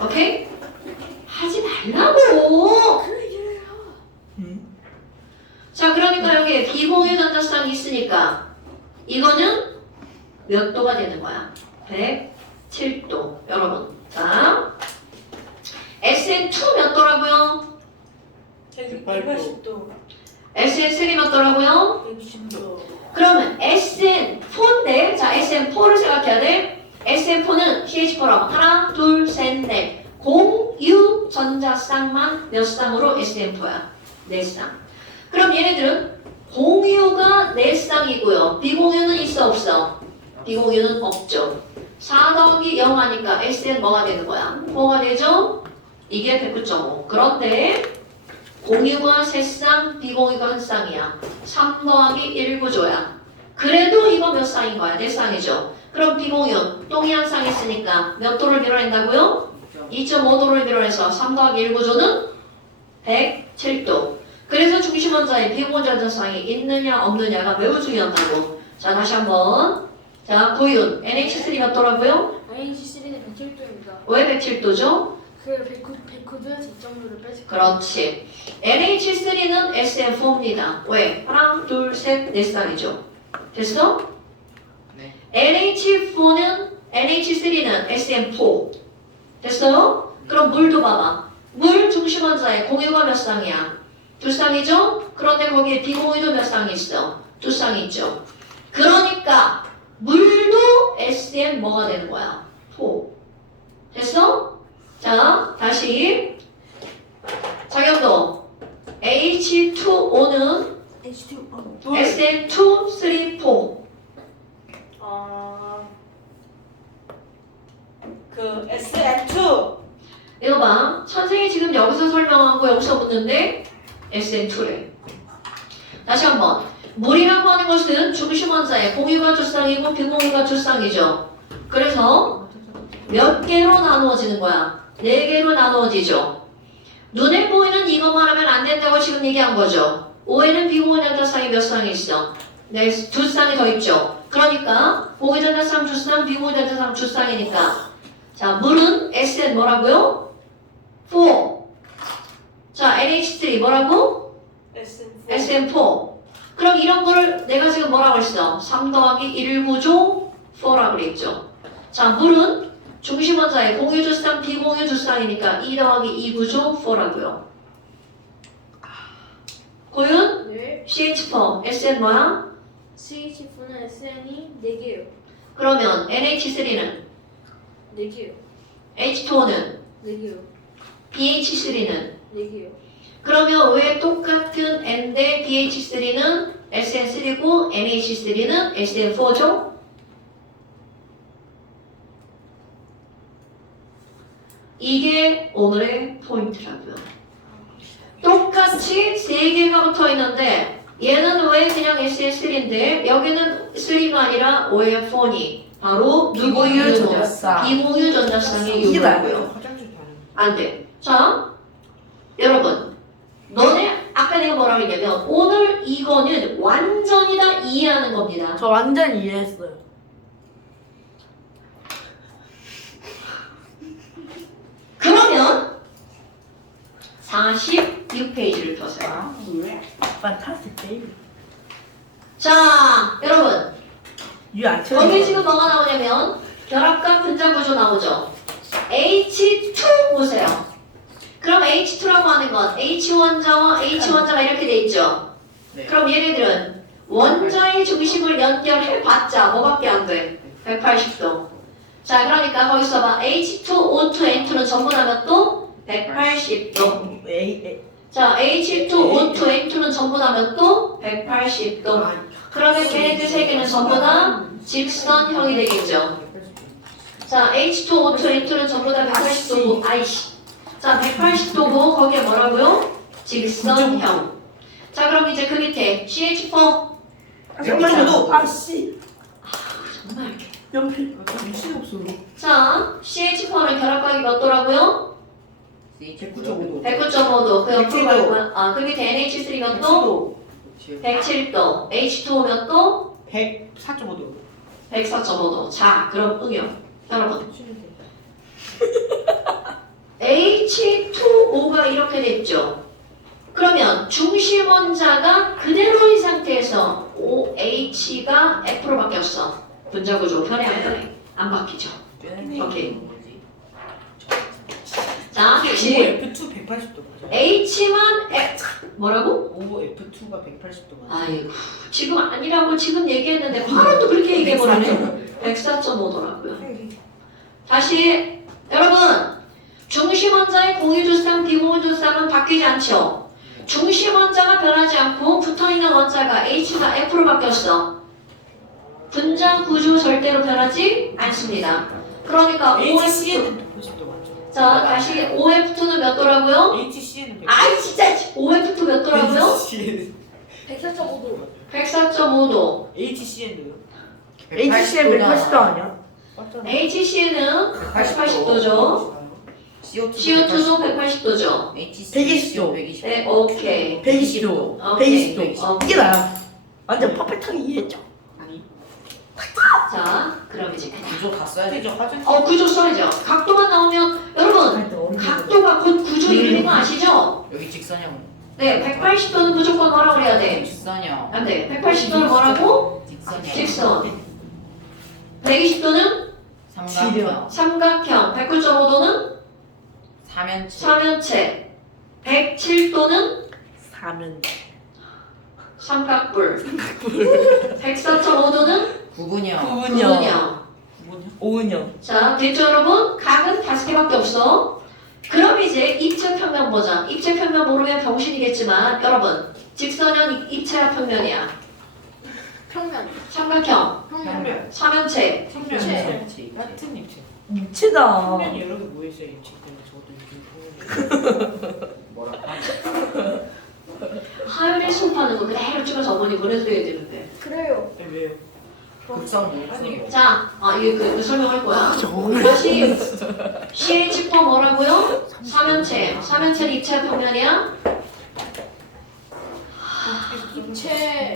오케이? 하지 말라고! 자, 그러니까 여기에 비공유 전자쌍이 있으니까 이거는 몇 도가 되는 거야? 107도. 여러분. 자, SN2 몇 도라고요? 180도. SN3 몇 도라고요? 160도. 그러면 SN4인데, 자, SN4를 생각해야 돼. SN4는 CH4라고. 하나, 둘, 셋, 넷. 공유 전자쌍만 몇 쌍으로 SN4야? 4쌍. 그럼 얘네들은 공유가 4쌍이고요. 비공유는 있어 없어? 비공유는 없죠. 4 더하기 0 하니까 SN 뭐가 되는 거야? 4가 되죠? 이게 109.5. 그런데 공유가 3쌍, 비공유가 1쌍이야. 3 더하기 1구조야. 그래도 이거 몇 쌍인 거야? 4쌍이죠. 그럼 비공유, 똥이 한 쌍 했으니까 몇 도를 밀어낸다고요? 2.5도를 밀어내서 3 더하기 1구조는 107도. 그래서 중심 원자에 비공유 전자쌍이 있느냐 없느냐가 매우 중요하다고. 자, 다시 한번. 자, 고윤. NH3 몇 도라고요? NH3는 107도입니다. 왜 107도죠? 그 109도에서 2.5를 빼실 거예요. 그렇지. NH3는 SN4입니다. 왜? 하나, 둘, 셋, 네 쌍이죠. 됐어? 네. NH3는 SN4. 됐어요? 그럼 물도 봐봐. 물 중심 원자에 공유가 몇 쌍이야? 2쌍이죠? 그런데 거기에 비공유도 몇 쌍이 있어? 2쌍이 있죠. 그러니까 물도 SN 뭐가 되는 거야? 4. 됐어? 자, 다시 작용도 H2O는 SN2, 3, 4. 그 SN2 이거 봐. 선생님이 지금 여기서 설명한 거 여기서 묻는데 SN2래. 다시 한번. 물이라고 하는 것은 중심 원자의 공유가 두 쌍이고 비공유가 두 쌍이죠. 그래서 몇 개로 나누어지는 거야? 4개로 나누어지죠. 눈에 보이는 이것만 하면 안 된다고 지금 얘기한 거죠. 5에는 비공유 전자쌍이 몇 쌍이 있어? 네, 두 쌍이 더 있죠. 그러니까 공유 전자쌍 두 쌍, 비공유 전자쌍 두 쌍이니까 자, 물은 SN 뭐라고요? 4. 자, NH3 뭐라고? SN4 SN4. 그럼 이런 거를 내가 지금 뭐라고 했어? 3 더하기 1 구조 4라고 그랬죠. 자, 물은 중심 원자의 공유 두 쌍, 비공유 두 쌍이니까 2 더하기 2 구조 4라고요. 고윤? 네. CH4, SN 뭐야? CH4는 SN이 4개요. 그러면 NH3는? 4개요. H2O는? 4개요. BH3는? 4개요. 그러면 왜 똑같은 N대 BH3는 SN3고 NH3는 SN4죠? 이게 오늘의 포인트라고요. 똑같이 3개가 붙어 있는데 얘는 왜 그냥 SN3인데 여기는 3가 아니라 왜 4니? 바로 누구의 비공유 유무? 전자쌍. 비공유 전자쌍의 이게 유무라고요. 화장실 가는 안 돼. 자, 여러분. 너네 아까 내가 뭐라고 했냐면 오늘 이거는 완전히 다 이해하는 겁니다. 저 완전 이해했어요. 그러면 46페이지를 펴세요. Fantastic baby. 자, 여러분. 유안 여기 지금 뭐가 나오냐면 결합과 분자 구조 나오죠. H2 보세요. 그럼 H2라고 하는 건 H 원자와 H 원자가 이렇게 돼 있죠. 네. 그럼 얘네들은 원자의 중심을 연결해 봤자 뭐밖에 안 돼? 180도. 자, 그러니까 거기서 봐. H2, O2, N2는 전부 다면 또 180도. 자, H2, O2, N2는 전부 다면 또 180도. 그러면 걔네들 세 개는 전부 다 직선형이 되겠죠. 자, H2, O2, N2는 전부 다 180도고, 아이씨. 자, 180도고, 거기에 뭐라고요? 직선형. 자, 그럼 이제 그 밑에 CH4. 잠깐만요. 아씨. 정말. 연필. 미친 없어 자, CH4는 결합각이 몇 도라고요? 109.5도 109.5도. 그 옆으로 107도. 가고요. 아, 그 밑에 NH3 몇 도? 107도. H2O 몇 도? 104.5도 104.5도. 자, 그럼 응용. 여러분. H2O가 이렇게 됐죠. 그러면 중심 원자가 그대로인 상태에서 OH가 F로 바뀌었어. 분자 구조 편해 안 편해? 안 바뀌죠. 오케이. 자, 다시 F2 180도 맞아 H만 F 뭐라고? F2가 180도 맞아 아이고 지금 아니라고 지금 얘기했는데 바로 또 그렇게 얘기해버리네. 104.5더라고요. 다시 여러분 중심 원자의 공유두쌍 비공유두쌍은 바뀌지 않죠. 중심 원자가 변하지 않고 붙어있는 원자가 H가 F로 바뀌었어. 분자 구조 절대로 변하지 않습니다. 그러니까 OF HCN은 180도 맞죠 자 다시 OF2는 몇 도라고요? HCN은 180도 아이 진짜 OF2 몇 도라고요? HCN 104.5도. 104.5도. HCN도요? HCM 180도 아니야? 맞잖아 HCN은 180도죠. CO2도 180도죠. 120도. 네, 오케이. 120도. 오케이. 120도. 이게 나야. 완전 퍼펙트하게 이해했죠. 아니 자, 그럼 이제 그냥. 구조 다 써야 근데 돼. 저 화장실 구조 써야죠. 각도만 나오면 여러분 각도가 곧 구조 이루는 거 아시죠? 여기 직선형. 네, 180도는 무조건 뭐라 그래야 돼? 직선형. 안 돼. 180도는 뭐라고? 직선형. 직선. 120도는 삼각형. 삼각형. 109.5도는 삼연체. 삼연체. 107도는 사면. 삼각뿔. 104.5도는 구분형. 구분형. 구분형. 뭐냐? 오은영. 자, 됐죠 여러분? 각은 5개밖에 없어. 그럼 이제 입체 평면 보자. 입체 평면 모르면 병신이겠지만 여러분 직선은 입체야 평면이야? 평면. 삼각형, 평면. 삼연체. 평면 입체. 입체. 같은 입체. 미치다. 평면이 여러 개 모여있어요 입체 때문에 저도 요즘 평면. 뭐라고? 하연이 수업하는 거 그대로 찍어서 어머니 보내드려야 되는데. 그래요. 왜요? 극성 아니, 모성. 자, 이게 그 설명할 거야. 다시 CH4 뭐라고요? 삼연체. 삼연체는 입체 평면이야? 입체.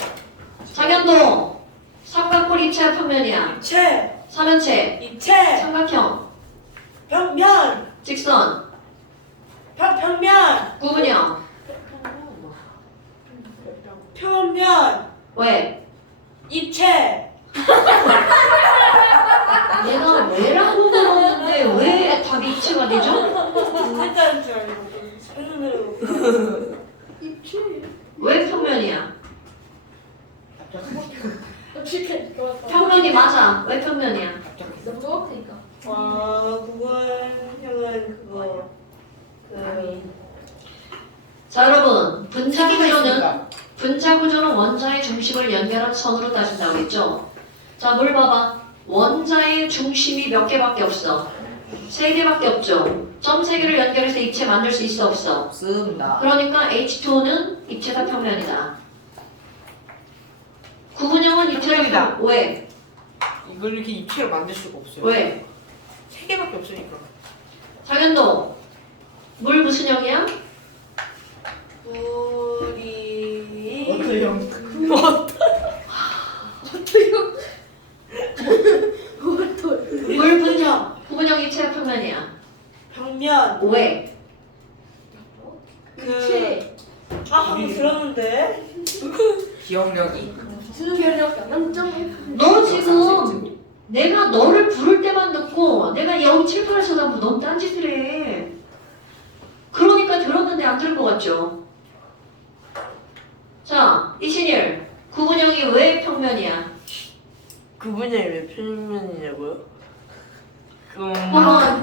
장현도 삼각골 입체 평면이야. 입체. 삼연체, 입체. 삼각형, 평면. 직선, 평면. 구분형. 평면. 왜? 입체. 내가 왜라고 물었는데 왜 답이 입체가 되죠? 입체자인 줄 알고 손으로. 입체. 왜 평면이야? 어떻게? 평면이 맞아. 왜 평면이야? 너무 정확하니까. 와 구분형은 그거 자 여러분 분자 구조는 원자의 중심을 연결한 선으로 따진다고 했죠. 자 뭘 봐봐. 원자의 중심이 몇 개밖에 없어. 3개밖에 없죠. 점 3개를 연결해서 입체 만들 수 있어 없어? 없습니다. 그러니까 H2O는 입체다 평면이다. 구분형은 입체다. 왜? 이걸 이렇게 입체로 만들 수가 없어요. 왜? 3개밖에 없으니까. 장현도 물 무슨 형이야? 물이 어때요? 물 분정. 구분형 입체다 평면이야. 평면. 왜? 입체. 한번 들었는데. 기억력이. 수능결력 만점. 너 지금 내가 너를 부를 때만 듣고 내가 여기 칠판을 쳐다보고 너무 딴짓을 해. 그러니까 들었는데 안 들은 것 같죠? 자, 이신일. 구분형이 왜 평면이야? 구분형이 왜 평면이냐고요?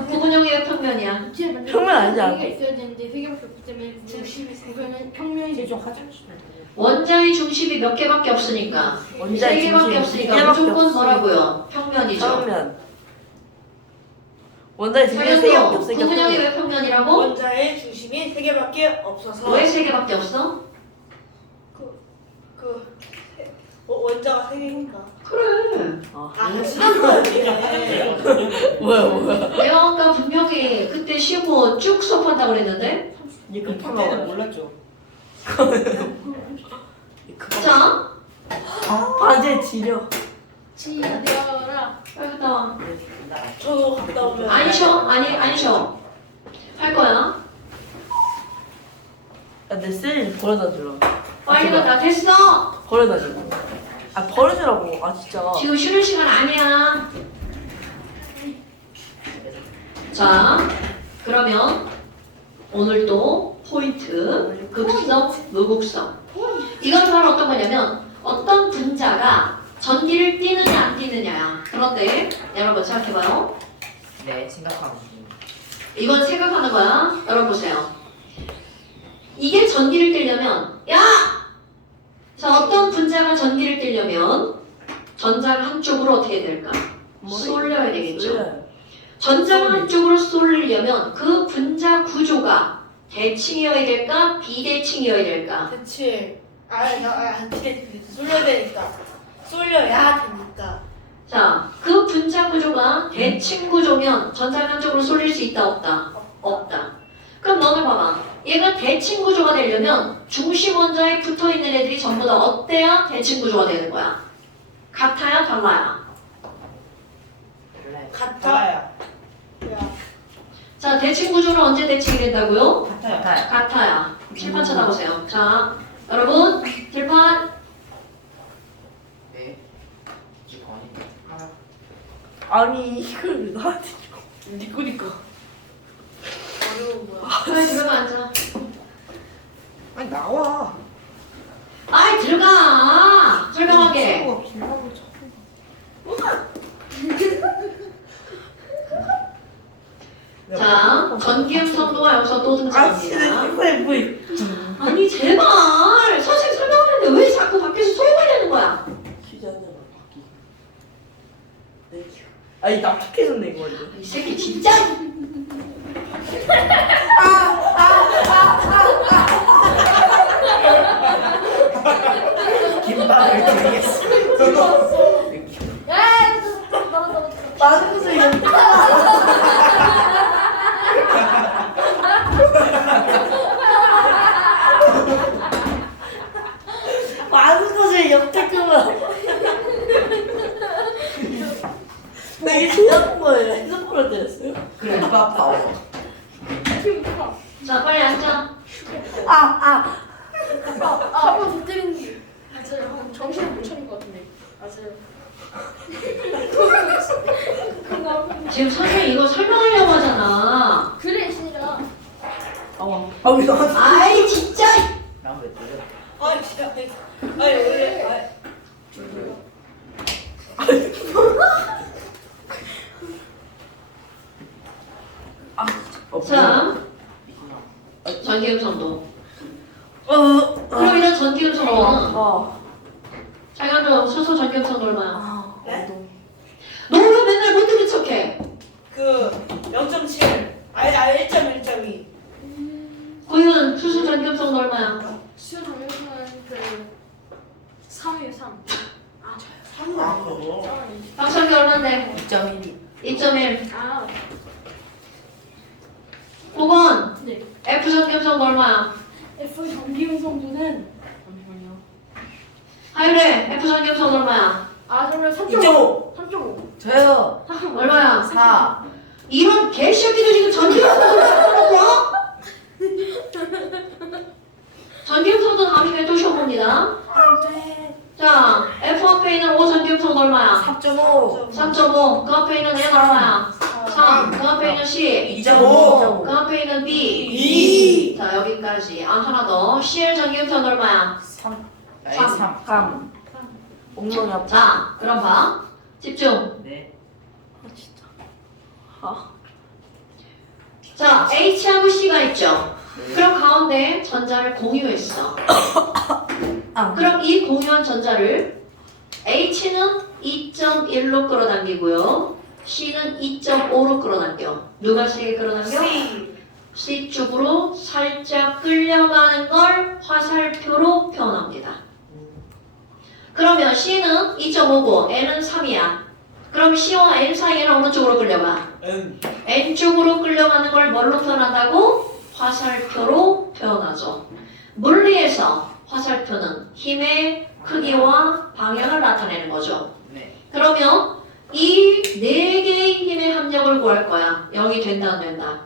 구분형이 왜 평면이야? 입체 만들. 평면 아니지 않아? 3개가 있어야 되는데 3개밖에 없기 때문에 구분은 평면이 이제 좀 화장실. 원자의 중심이 몇 개밖에 없으니까. 원자의 3개밖에 중심이 없으니까 3개밖에 무조건 없으니까. 뭐라고요? 평면이죠. 평면. 원자의 중심이 3개밖에 장현도 없으니까 구분형이 평면. 왜 평면이라고? 원자의 중심이 3개밖에 없어서 왜 3개밖에 없어? 원자가 3개니까. 그래. 아 지난 거야 이게. 뭐야. 내가 아까 분명히 그때 쉬고 쭉 수업한다고 그랬는데. 얘 그때는 급하면 몰랐죠. 자, 바지에 지려. 지려라. 빨리 갔다 와. 저도 갔다 오면. 안 쉬어? 안 쉬어. 할 거야. 야, 내 셀 버려다 주라. 빨리 갔다. 됐어. 버려다 줘. 아 버려주라고. 아 진짜. 지금 쉬는 시간 아니야. 자, 그러면 오늘 또 포인트 극성, 무극성. 이건 바로 어떤 거냐면 어떤 분자가 전기를 띠느냐 안 띠느냐야. 그런데 여러분 생각해봐요. 네, 심각하고. 이건 생각하는 거야. 여러분 보세요. 이게 전기를 띠려면 야! 자, 어떤 분자가 전기를 띠려면 전자가 한쪽으로 어떻게 해야 될까? 쏠려야 되겠죠. 전자가 한쪽으로 쏠리려면 그 분자 구조가 대칭이어야 될까? 비대칭이어야 될까? 대체. 안 돼. 쏠려야 되니까. 쏠려야 되니까. 자, 그 분자 구조가 대칭 구조면 전자가 한쪽으로 쏠릴 수 있다 없다? 없다. 그럼 너는 봐봐. 얘가 대칭 구조가 되려면 중심 원자에 붙어있는 애들이 전부 다 어때야 대칭 구조가 되는 거야? 같아야 달라야? 달라요. 같아. 달라요. 자, 대칭 구조는 언제 대칭이 된다고요? 같아요. 같아요. 같아야. 칠판 쳐다보세요. 자, 여러분, 칠판. 네. 이거 아닌데. 아니 이걸 왜 나한테 줘? 니 거니까. 어려운 거야. 빨리 들어가 앉아. 아니 나와. 아이, 들어가! 설명하게. 친구가 길라고 자꾸. 자, 전기음 성도가 여기서 또 아 진짜 등장합니다. 이거에 뭐이. 아니 제발 선생님 설명하는데 왜 자꾸 밖에서 소리가 내는 거야? 퀴즈 한 장만 바뀌. 네. 아니 납작해졌네 이거 완전. 이 새끼 진짜. 김밥을 드리겠어. 야, 나도. 많은 것을 많은 것을 역대급은. 근데 이게 지난 거예요. 핸드폰을 때렸어요. 그래 누가 파워. 자 빨리 앉아. 한번 더 때리는 맞아요. 정신을 못 차린 것 같은데. 맞아요. 지금 선생님 이거 설명하려고 하잖아. 그래, 신이라. 왜 나한테? 아이 진짜. 난왜 때려? 아 진짜. 아니 원래. 자 이구나. 전기음 성도. 그럼 이런 전기음 성도는 자기가 수소 전기음 성도 얼마야? 너 왜 맨날 못 듣는 척해? 그 0.7. 아니 1.1.2. 고윤 수소 전기음 성도 얼마야? 수요 당연은 그 3이에요, 3. 박성기 얼마인데? 2.1이. 2.1. 아, 고건 네. F 전기음 성도 얼마야? F 전기음 성분은 하율에 F 전기음 성도 얼마야? 아, 그러면 2.5. 3.5. 저요. 얼마야? 4. 이런 개새끼들 지금 전기음 성도 하는 전기음 성도 나중에 또 시험 봅니다. 자, F 앞에 있는 O 전기음 성도 얼마야? 3.5. 3.5. 그 앞에 있는 N 얼마야? 3. 그 앞에 있는 C. 2.5. 그 앞에 있는 B. 2. 자, 여기까지. 하나 더. CL 전기음 성도 얼마야? 3. 나이 삼. 3. 3. 엉덩이 아파. 자, 그럼 봐. 집중. 네. 진짜. 자, H하고 C가 있죠. 그럼 가운데 전자를 공유했어. 그럼 이 공유한 전자를 H는 2.1로 끌어당기고요. C는 2.5로 끌어당겨. 누가 세게 끌어당겨? C 쪽으로 살짝 끌려가는 걸 화살표로 표현합니다. 그러면 C는 2.5고 N은 3이야. 그럼 C와 N 사이에는 어느 쪽으로 끌려가? N 쪽으로 끌려가는 걸 뭘로 표현한다고? 화살표로 표현하죠. 물리에서 화살표는 힘의 크기와 방향을 나타내는 거죠. 네. 그러면 이 네 개의 힘의 합력을 구할 거야. 0이 된다 안 된다?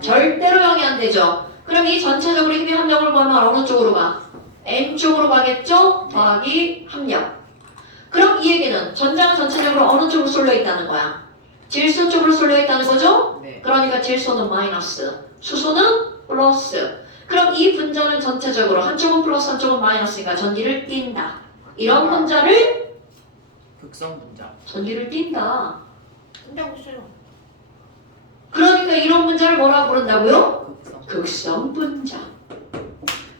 절대로 0이 안 되죠. 그럼 이 전체적으로 힘의 합력을 구하면 어느 쪽으로 가? N 쪽으로 가겠죠? 더하기 합력. 그럼 이 얘기는 전자가 전체적으로 어느 쪽으로 쏠려 있다는 거야? 질소 쪽으로 쏠려 있다는 거죠? 네. 그러니까 질소는 마이너스, 수소는 플러스. 그럼 이 분자는 전체적으로 한쪽은 플러스 한쪽은 마이너스니까 전기를 띈다. 이런 분자를 극성 분자. 전기를 띈다. 한다고 싫어. 그러니까 이런 분자를 뭐라고 부른다고요? 극성. 극성 분자.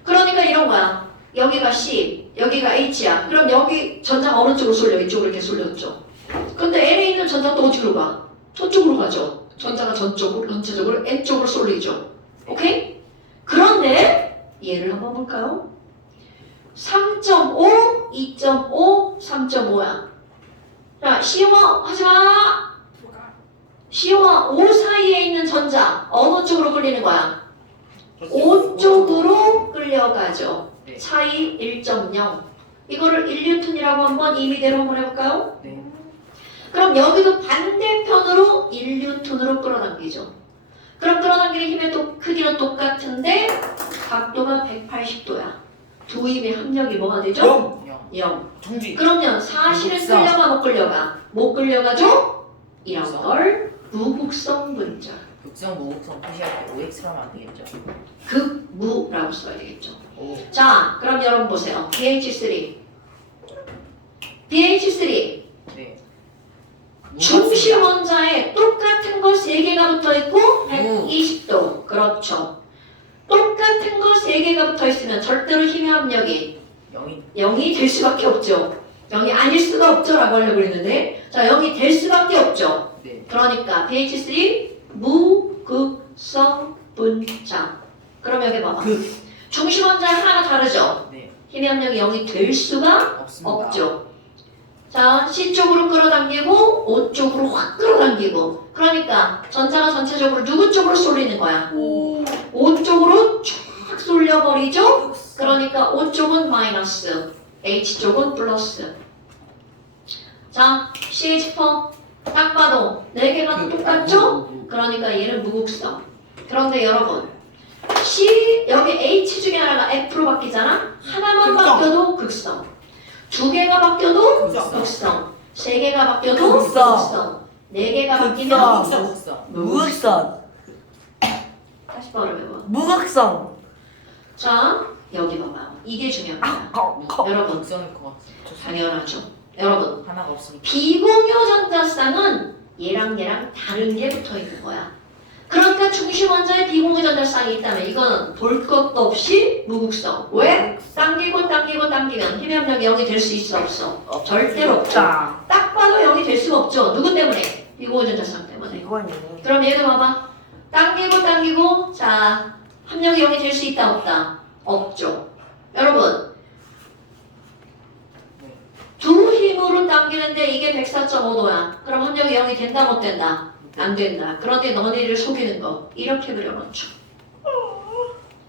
그러니까 이런 거야. 여기가 C, 여기가 H야. 그럼 여기 전자가 어느 쪽으로 쏠려? 이쪽으로 이렇게 쏠렸죠. 근데 N에 있는 전자 또 어디로 가? 저쪽으로 가죠. 전자가 전쪽으로, 전체적으로 N 쪽으로 쏠리죠. 오케이? 그런데 얘를 한번 볼까요? 3.5, 2.5, 3.5야. 자, C와 하지마. C와 O 사이에 있는 전자 어느 쪽으로 끌리는 거야? O 쪽으로 끌려가죠. 네. 차이 1.0. 이거를 1뉴턴이라고 한번 임의대로 한번 해볼까요? 네. 그럼 여기도 반대편으로 1뉴턴으로 끌어당기죠. 그럼 끌어당기는 힘의 크기는 똑같은데 각도가 180도야. 두 힘의 합력이 뭐가 되죠? 0. 정지. 그러면 사실은 무극성. 끌려가 못 끌려가? 못 끌려가죠? 이런 무극성. 걸 무극성 분자. 극성 무극성 표시할 때 OX로 하면 안 되겠죠? 극무라고 써야 되겠죠. 오. 자, 그럼 여러분 보세요. BH3. BH3. 네. 중심 원자에 똑같은 거 3개가 붙어 있고 120도. 그렇죠. 똑같은 거 3개가 붙어 있으면 절대로 힘의 합력이 0이 될 수밖에 없죠. 0이 아닐 수가 없죠라고 하려고 했는데 자 0이 될 수밖에 없죠. 네. 그러니까 pH3 무극성 분자. 그럼 여기 봐봐. 중심 원자 하나가 다르죠. 네. 힘의 합력이 0이 될 수가 없습니다. 없죠. 자, C 쪽으로 끌어당기고 O 쪽으로 확 끌어당기고 그러니까 전자가 전체적으로 누구 쪽으로 쏠리는 거야? O 쪽으로 쫙 쏠려버리죠? 그러니까 O 쪽은 마이너스, H 쪽은 플러스. 자, CH4 딱 봐도 4개가 똑같죠? 그러니까 얘는 무극성. 그런데 여러분 C 여기 H 중에 하나가 F로 바뀌잖아? 하나만 극성. 바뀌어도 극성. 2개가 바뀌어도 극성. 극성. 3개가 바뀌어도 극성. 극성. 4개가 바뀌면 극성. 무극성. 무극성. 다시 발음해봐. 무극성. 자, 여기 봐봐요. 이게 중요한 거야. 여러분, 극성일 것 같아요. 당연하죠. 여러분, 하나가 없으니까. 비공유 전자쌍은 얘랑 다른 게 붙어 있는 거야. 그러니까 중심 원자에 비공유 전자쌍이 있다면 이거는 볼 것도 없이 무극성. 왜? 당기면 힘의 합력이 0이 될 수 있어 없어? 절대로 없죠. 자, 딱 봐도 0이 될 수가 없죠. 누구 때문에? 비공유 전자쌍 때문에. 이거는 그럼 얘도 봐봐. 당기고 자 합력이 0이 될 수 있다 없다? 없죠. 여러분 두 힘으로 당기는데 이게 104.5도야. 그럼 합력이 0이 된다 못 된다? 안 된다. 그런데 너네를 속이는 거 이렇게 그려놓죠.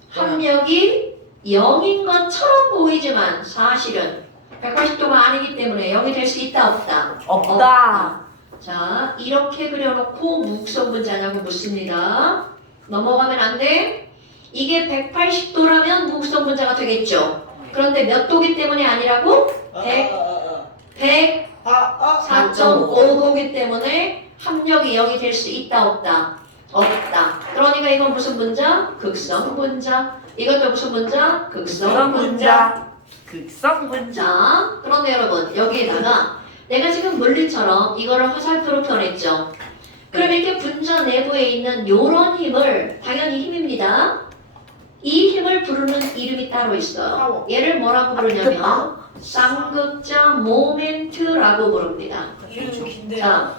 합력이 0인 것처럼 보이지만 사실은 180도가 아니기 때문에 0이 될 수 있다 없다? 없다. 자, 이렇게 그려놓고 무극성 분자냐고 묻습니다. 넘어가면 안 돼. 이게 180도라면 무극성 분자가 되겠죠. 그런데 몇 도기 때문에 아니라고? 104.5도기 때문에 합력이 0이 될 수 있다 없다? 없다. 그러니까 이건 무슨 분자? 극성 분자. 이것도 무슨 분자? 극성 극성 분자. 분자. 극성 분자. 자, 그런데 여러분 여기에다가 내가 지금 물리처럼 이거를 화살표로 표현했죠. 그럼 이렇게 분자 내부에 있는 요런 힘을 당연히 힘입니다. 이 힘을 부르는 이름이 따로 있어요. 얘를 뭐라고 부르냐면 쌍극자 모멘트라고 부릅니다. 이름이 긴데. 자,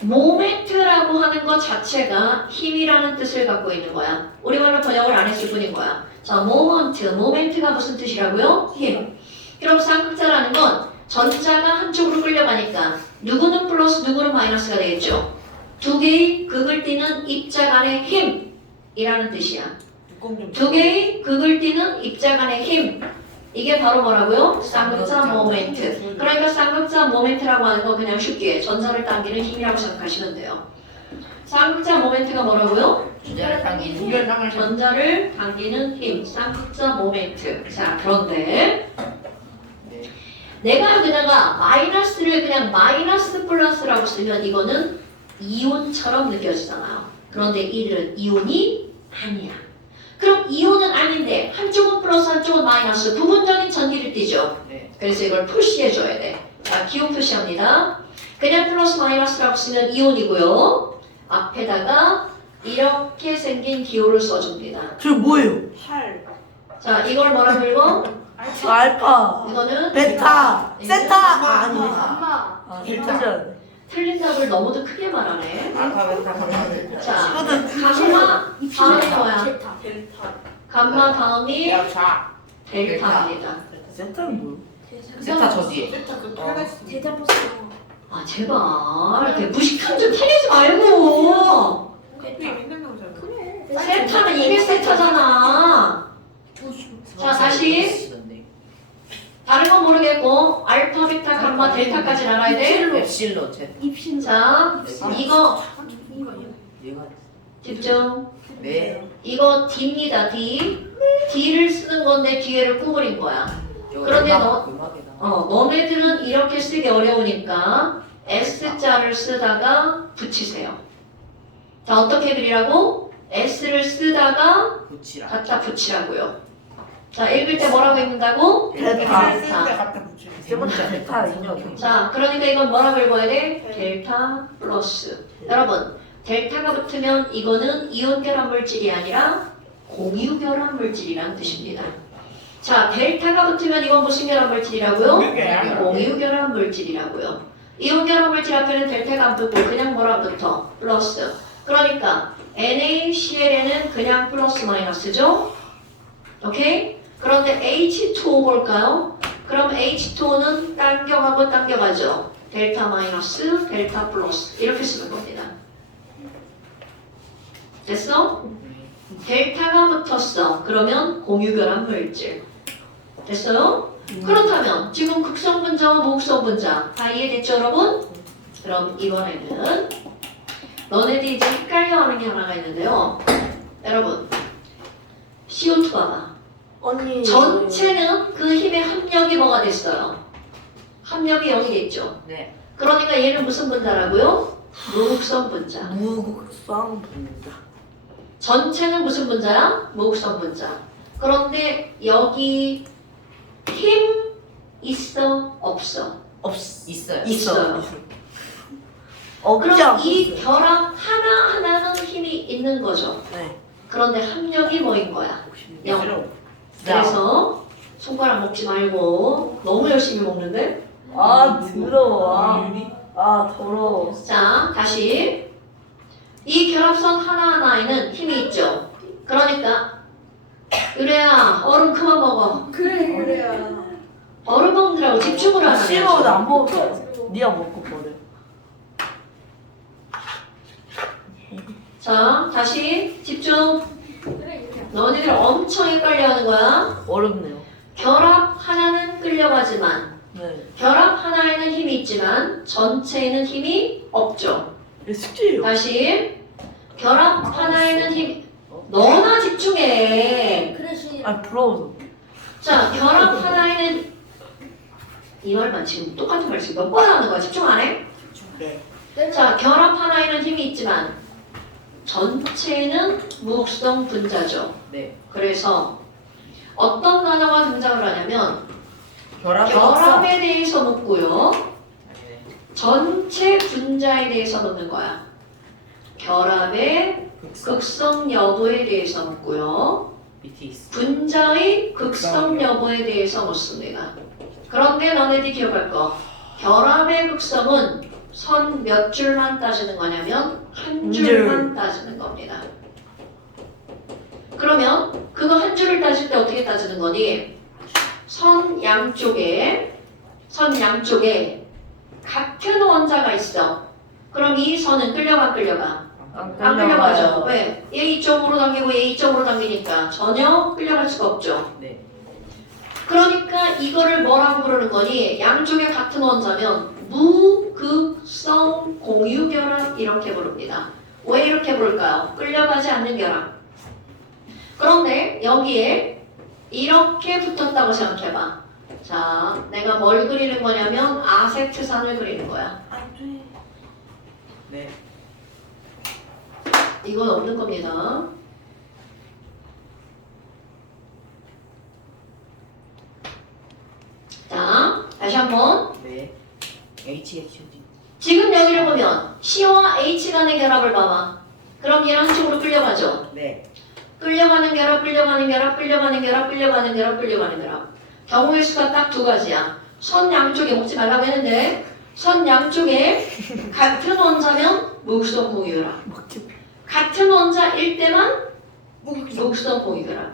모멘트라고 하는 것 자체가 힘이라는 뜻을 갖고 있는 거야. 우리말로 번역을 안 했을 뿐인 거야. 자, 모멘트가 무슨 뜻이라고요? 힘. 그럼 쌍극자라는 건 전자가 한쪽으로 끌려가니까 누구는 플러스 누구는 마이너스가 되겠죠. 두 개의 극을 띠는 입자 간의 힘이라는 뜻이야. 두 개의 극을 띠는 입자 간의 힘. 이게 바로 뭐라고요? 쌍극자 모멘트. 그러니까 쌍극자 모멘트라고 하는 거 그냥 쉽게 전자를 당기는 힘이라고 생각하시면 돼요. 쌍극자 모멘트가 뭐라고요? 전자를 당기는 전자를 당기는 힘. 쌍극자 모멘트. 자, 그런데 네. 내가 여기다가 마이너스를 그냥 마이너스 플러스라고 쓰면 이거는 이온처럼 느껴지잖아요. 그런데 이들은 이온이 아니야. 그럼 이온은 아닌데 한쪽은 플러스 한쪽은 마이너스 부분적인 전기를 띠죠. 네. 그래서 이걸 표시해줘야 돼. 자, 기호 표시합니다. 그냥 플러스 마이너스라고 쓰면 이온이고요. 앞에다가 이렇게 생긴 기호를 써줍니다. 저 뭐예요? 자, 이걸 뭐라고 읽어? 알파, 이거는 베타, 세타. 아니. 엄마. 아, 세타전. 틀린 답을 너무도 크게 말하네. 알파벳 감사합니다. 자, 이거는 감마 다음이 뭐야? 델타. 감마 다음이 자. 델타입니다. 세타는 뭐예요? 세타 저 뒤에. 세타 그 빨간색. 델타 버스. 아 제발 이렇게 무식한 좀 티내지 말고. 그게 맨날 나오잖아. 그래. 세타는 이게 세타잖아. 자, 다시. 다른 건 모르겠고 알파, 베타, 감마, 델타까지는 알아야 돼. 엡실론 제. 입신. 자, 이거 이거 얘가 집중. 네. 이거 D입니다. D. D를 쓰는 건데 뒤에를 구부린 거야. 그런데 음악이다. 너네들은 이렇게 쓰기 어려우니까 S자를 쓰다가 붙이세요. 자, 어떻게 그리라고? S를 쓰다가 붙이라. 갖다 붙이라고요. 자, 읽을 때 뭐라고 읽는다고? 델타. 쓸때 갖다 붙이는. 세 번째 베타 인정. 자, 그러니까 이건 뭐라고 읽어야 돼? 델타 플러스. 여러분 델타가 붙으면 이거는 이온 결합 물질이 아니라 공유 결합 물질이라는 뜻입니다. 자, 델타가 붙으면 이건 무슨 결합 물질이라고요? 공유 결합 물질이라고요. 이온 결합 물질 앞에는 델타가 안 붙고 그냥 뭐라 붙어? 플러스. 그러니까 NaCl에는 그냥 플러스 마이너스죠? 오케이? 그런데 H2O 볼까요? 그럼 H2O는 당겨가고 당겨가죠. 델타 마이너스, 델타 플러스 이렇게 쓰는 겁니다. 됐어? 델타가 붙었어. 그러면 공유결합 물질. 됐어요? 그렇다면 지금 극성 분자와 무극성 분자 다 이해됐죠, 여러분? 그럼 이번에는 너네들이 이제 헷갈려하는 게 하나가 있는데요. 여러분, CO2 봐봐. 언니 전체는 그 힘의 합력이 뭐가 됐어요? 합력이 0이 됐죠. 네. 그러니까 얘는 무슨 분자라고요? 무극성 분자. 무극성 분자. 전체는 무슨 분자야? 무극성 분자. 그런데 여기 힘 있어? 없어? 있어요. 있어요. 없지 그럼 않고 이 있어요. 결합 하나하나는 힘이 있는 거죠. 네. 그런데 합력이 뭐인 거야? 0. 싫어. 그래서 손가락 먹지 말고 너무 열심히 먹는데? 아 더러워. 아 더러워. 자, 다시 이 결합선 하나하나에는 힘이 있죠. 그러니까 유래야 얼음 그만 먹어. 그래야. 얼음 먹느라고 집중을 안 싫어 하네. 나안 먹어. 니가 먹고 버려. 자, 다시 집중. 그래 그래. 너희들 엄청 헷갈려하는 거야. 어렵네요. 결합 하나는 끌려가지만 네. 결합 하나에는 힘이 있지만 전체에는 힘이 없죠. 이게 숙제예요. 다시 결합 하나에는 힘. 너나 집중해. 그래시. 아 부러워서. 자, 결합 하나에는 이 말만 지금 똑같은 말 지금 몇 번 하는 거야? 집중 안 해? 네. 자, 결합 하나에는 힘이 있지만 전체는 무극성 분자죠. 네. 그래서 어떤 단어가 등장을 하냐면 결합. 결합에 대해서 묻고요. 네. 전체 분자에 대해서 묻는 거야. 결합의 극성 여부에 대해서 묻고요. 밑에 있어. 분자의 극성 여부에 대해서 묻습니다. 그런데 너네들이 기억할 거. 결합의 극성은 선 몇 줄만 따지는 거냐면 한 줄만 따지는 겁니다. 그러면 그거 한 줄을 따질 때 어떻게 따지는 거니? 선 양쪽에 같은 원자가 있어. 그럼 이 선은 끌려가 안 끌려가? 안 끌려가죠. 왜? 얘 이쪽으로 당기고 얘 이쪽으로 당기니까 전혀 끌려갈 수가 없죠. 네. 그러니까 이거를 뭐라고 부르는 거니? 양쪽에 같은 원자면 무극성 공유결합 이렇게 부릅니다. 왜 이렇게 부를까요? 끌려가지 않는 결합. 그런데 여기에 이렇게 붙었다고 생각해봐. 자, 내가 뭘 그리는 거냐면 아세트산을 그리는 거야. 안돼. 네. 이건 없는 겁니다. 자, 다시 한번. 네. HHOD. 지금 여기를 보면 C와 H 간의 결합을 봐봐. 그럼 얘는 한쪽으로 끌려가죠. 네. 끌려가는 결합, 끌려가는 결합, 끌려가는 결합, 끌려가는 결합, 끌려가는 결합. 경우의 수가 딱 두 가지야. 선 양쪽에 먹지 말라고 했는데 선 양쪽에 같은 원자면 무극성 공유결합. 같은 원자일 때만 무극성 공유결합.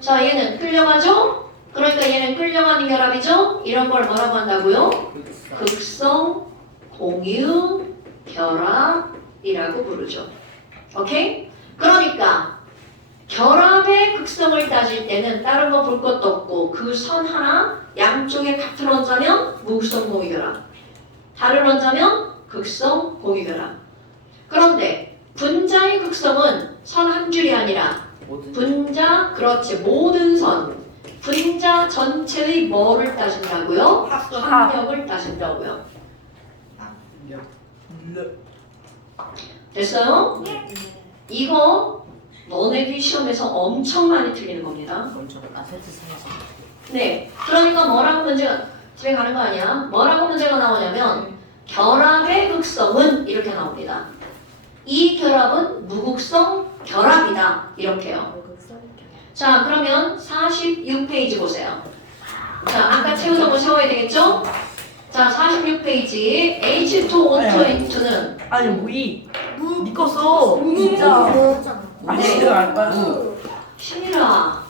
자, 얘는 끌려가죠? 그러니까 얘는 끌려가는 결합이죠? 이런 걸 뭐라고 한다고요? 극성 공유 결합이라고 부르죠. 오케이? 그러니까 결합의 극성을 따질 때는 다른 거 볼 것도 없고 그 선 하나 양쪽에 같은 원자면 무극성 공유 결합. 다른 원자면 극성 공유 결합. 그런데 분자의 극성은 선 한 줄이 아니라 모든. 분자, 그렇지, 모든 선. 분자 전체의 뭐를 따진다고요? 합력을 따진다고요. 됐어요? 이거 너네들이 시험에서 엄청 많이 틀리는 겁니다. 엄청 아세트산에서. 네, 그러니까 뭐라고 문제가 집에 가는 거 아니야? 뭐라고 문제가 나오냐면 결합의 극성은 이렇게 나옵니다. 이 결합은 무극성 결합이다. 이렇게요. 자, 그러면 46페이지 보세요. 자, 아까 채우던 거 채워야 되겠죠? 자, 46페이지 H2O2N2는 아니 뭐이 니꺼 써. 진짜. 아니 네. 내가 알 거야. 신이라.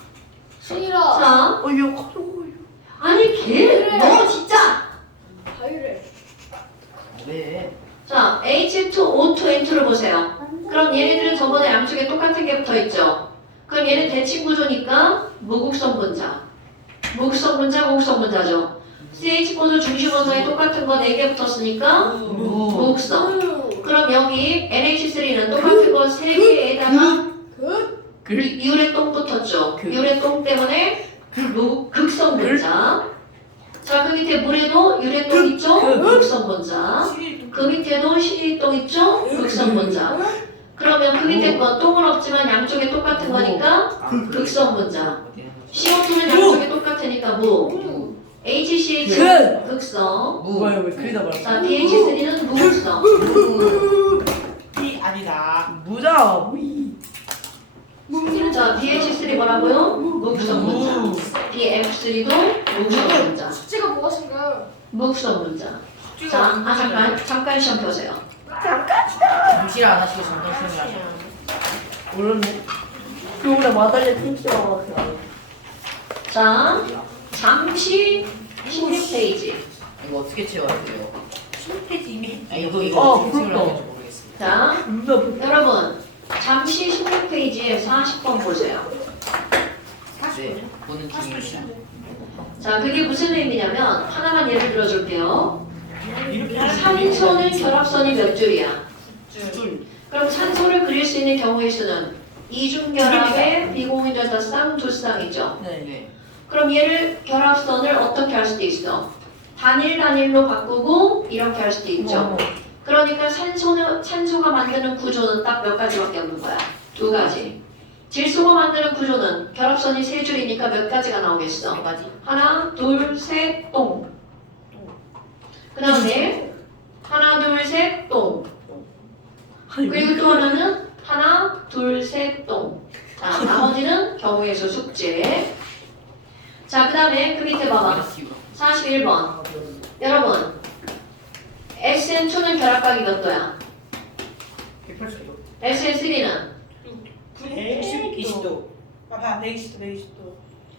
신이라. 자, 이거 가져고. 아니 걔너 진짜. 바이래. 왜? 자, H2O2N2를 보세요. 그럼 얘네들은 저번에 양쪽에 똑같은 게 붙어 있죠. 그럼 얘는 대칭 구조니까 무극성 분자. 무극성 분자, 무극성 분자죠. CH 본소 중심 원소에 똑같은 거 4개 붙었으니까 무극성. 그럼 여기 NH3는 똑같은 거 3개에다가 유래똥 붙었죠. 유래똥 때문에 극성 분자. 자, 그 밑에 물에도 유래똥 있죠? 극성 분자. 그 밑에도 신일똥 있죠? 극성 분자. 그러면 그 밑에 거 똥은 없지만 양쪽에 똑같은 거니까 극성 분자. CO2는 양쪽에 똑같으니까 무. HCH는 극성. 뭐야 왜 그리다 말았어? 자, BH3는 무극성. 이 아니다. 무자 무이. 자, BH3 뭐라고요? 무극성 분자. BF3도 무극성 분자. 숙제가 무엇인가요? 무극성 분자. 자, 잠깐 시험 펴세요. 무시를 안 하시고 전담 시험을 하세요. 모르네. 그거보다 마달리아 팀키가 그냥. 자, 잠시 16페이지. 이거 어떻게 채워야 돼요? 10페이지 이미. 아 이거 어떻게 채우려고 하는지 모르겠어요. 자, 무자. 여러분, 잠시 16페이지에 40번 보세요. 네, 보는 중입니다. 자, 그게 무슨 의미냐면 하나만 예를 들어줄게요. 이렇게 하는 산소는 결합선이 몇 줄이야? 줄. 그럼 산소를 그릴 수 있는 경우의 수는 이중결합의 비공유전자 쌍, 두 쌍이죠. 네. 네. 그럼 얘를 결합선을 어떻게 할 수도 있어? 단일로 바꾸고 이렇게 할 수도 있죠. 그러니까 산소가 만드는 구조는 딱 몇 가지밖에 없는 거야. 2가지. 질소가 만드는 구조는 결합선이 3줄이니까 몇 가지가 나오겠어? 세 가지. 하나, 둘, 셋, 똥. 그 다음에 하나, 둘, 셋, 똥. 그리고 또 하나는 하나, 둘, 셋, 똥. 자, 나머지는 경우의 수 숙제. 자, 그 다음에 그 밑에 봐봐. 41번. 여러분, SN2는 결합각이 몇 도야? 180도. SN3는? 120도. 봐봐, 120도, 120도.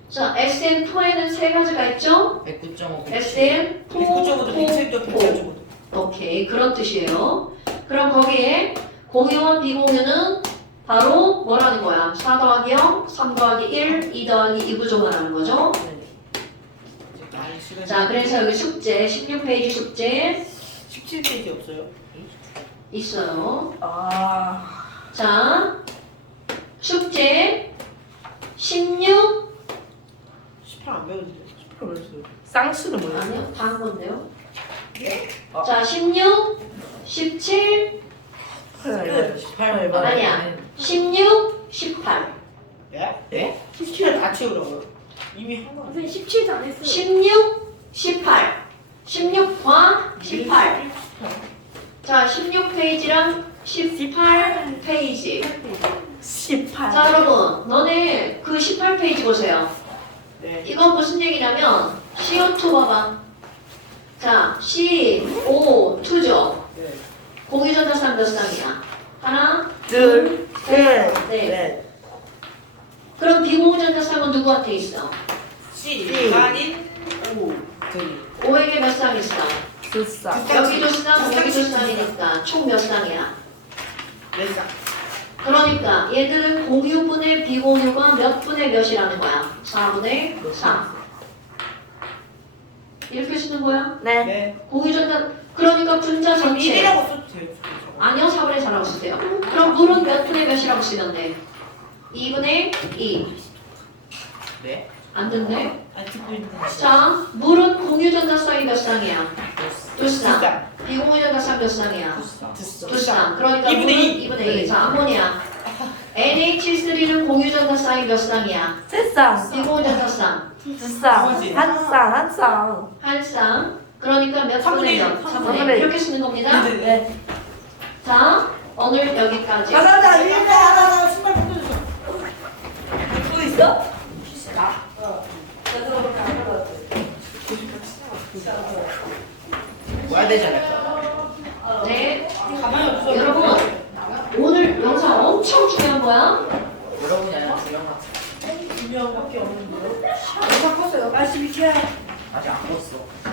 자, SN4에는 3가지가 있죠? 109.5. SN4, 109.5도, 110도, 108.5도. 오케이, 그런 뜻이에요. 그럼 거기에 공유와 비공유는 바로 뭐라는 거야? 4 더하기 0, 3 더하기 1, 2 더하기 2 구조 말하는 거죠? 자, 그래서 여기 숙제, 16페이지 숙제 17페이지 없어요? 있어요. 아. 자, 숙제 16, 18 안 배웠는데. 쌍수는 뭐야? 아니요, 다한 건데요. 아. 자, 16, 17, 18. 아니야. 16, 18. 예? 예? 17을 다 채우라고요? 이미 한 거. 선생님 17도 안 했어요. 16, 18. 16과 18. 자, 16페이지랑 18페이지. 18. 자, 여러분, 너네 그 18페이지 보세요. 네. 이건 무슨 얘기냐면 CO2 봐봐. 자, CO2죠. 네. 공유전자쌍 몇 쌍이야? 하나, 둘, 셋, 넷. 넷. 그럼 비공유전자쌍은 누구한테 있어? C 아닌 O. 저기. 5에게 몇 쌍 있어? 두 쌍. 여기도 쌍, 여기도 쌍이니까 총 몇 쌍이야? 네 쌍. 그러니까 얘들은 공유분의 비공유가 몇 분의 몇이라는 거야? 4분의 4. 이렇게 쓰는 거야? 네. 네. 공유전자, 그러니까 분자 그럼 전체. 1이라고 써도 돼요. 아니요, 4분의 4라고 쓰세요. 그럼 물은 몇 분의 몇이라고 쓰면 돼? 2분의 2. 네. 안 듣네? 안 듣고 있는 자, 물은 공유전자쌍이 몇 쌍이야? 두 쌍. 쌍. 비공유전자쌍 몇 쌍이야? 됐어. 두 쌍. 그러니까 2분의 물은 2. 2분의 2. 자, 암모니아. NH3는 공유전자쌍이 몇 쌍이야? 세 쌍. 비공유전자쌍. 두 쌍. 한 쌍. 한 쌍. 한 쌍. 그러니까 몇 분의 몇? 3분의 1. 이렇게 쓰는 겁니다. 네. 자, 오늘 여기까지. 가자 일대 하나 신발 벗겨줬어. 또 있어? 나? 나 들어볼게 안 들어봤어. 와야 되지 않을까? 네. 가만히 없어. 여러분, 오늘 영상 엄청 중요한 거야. 여러분이 아니라 두명 같아. 2명밖에 없는데요. 바꿨어요. 말씀 비켜야 해. 아직 안 껐어.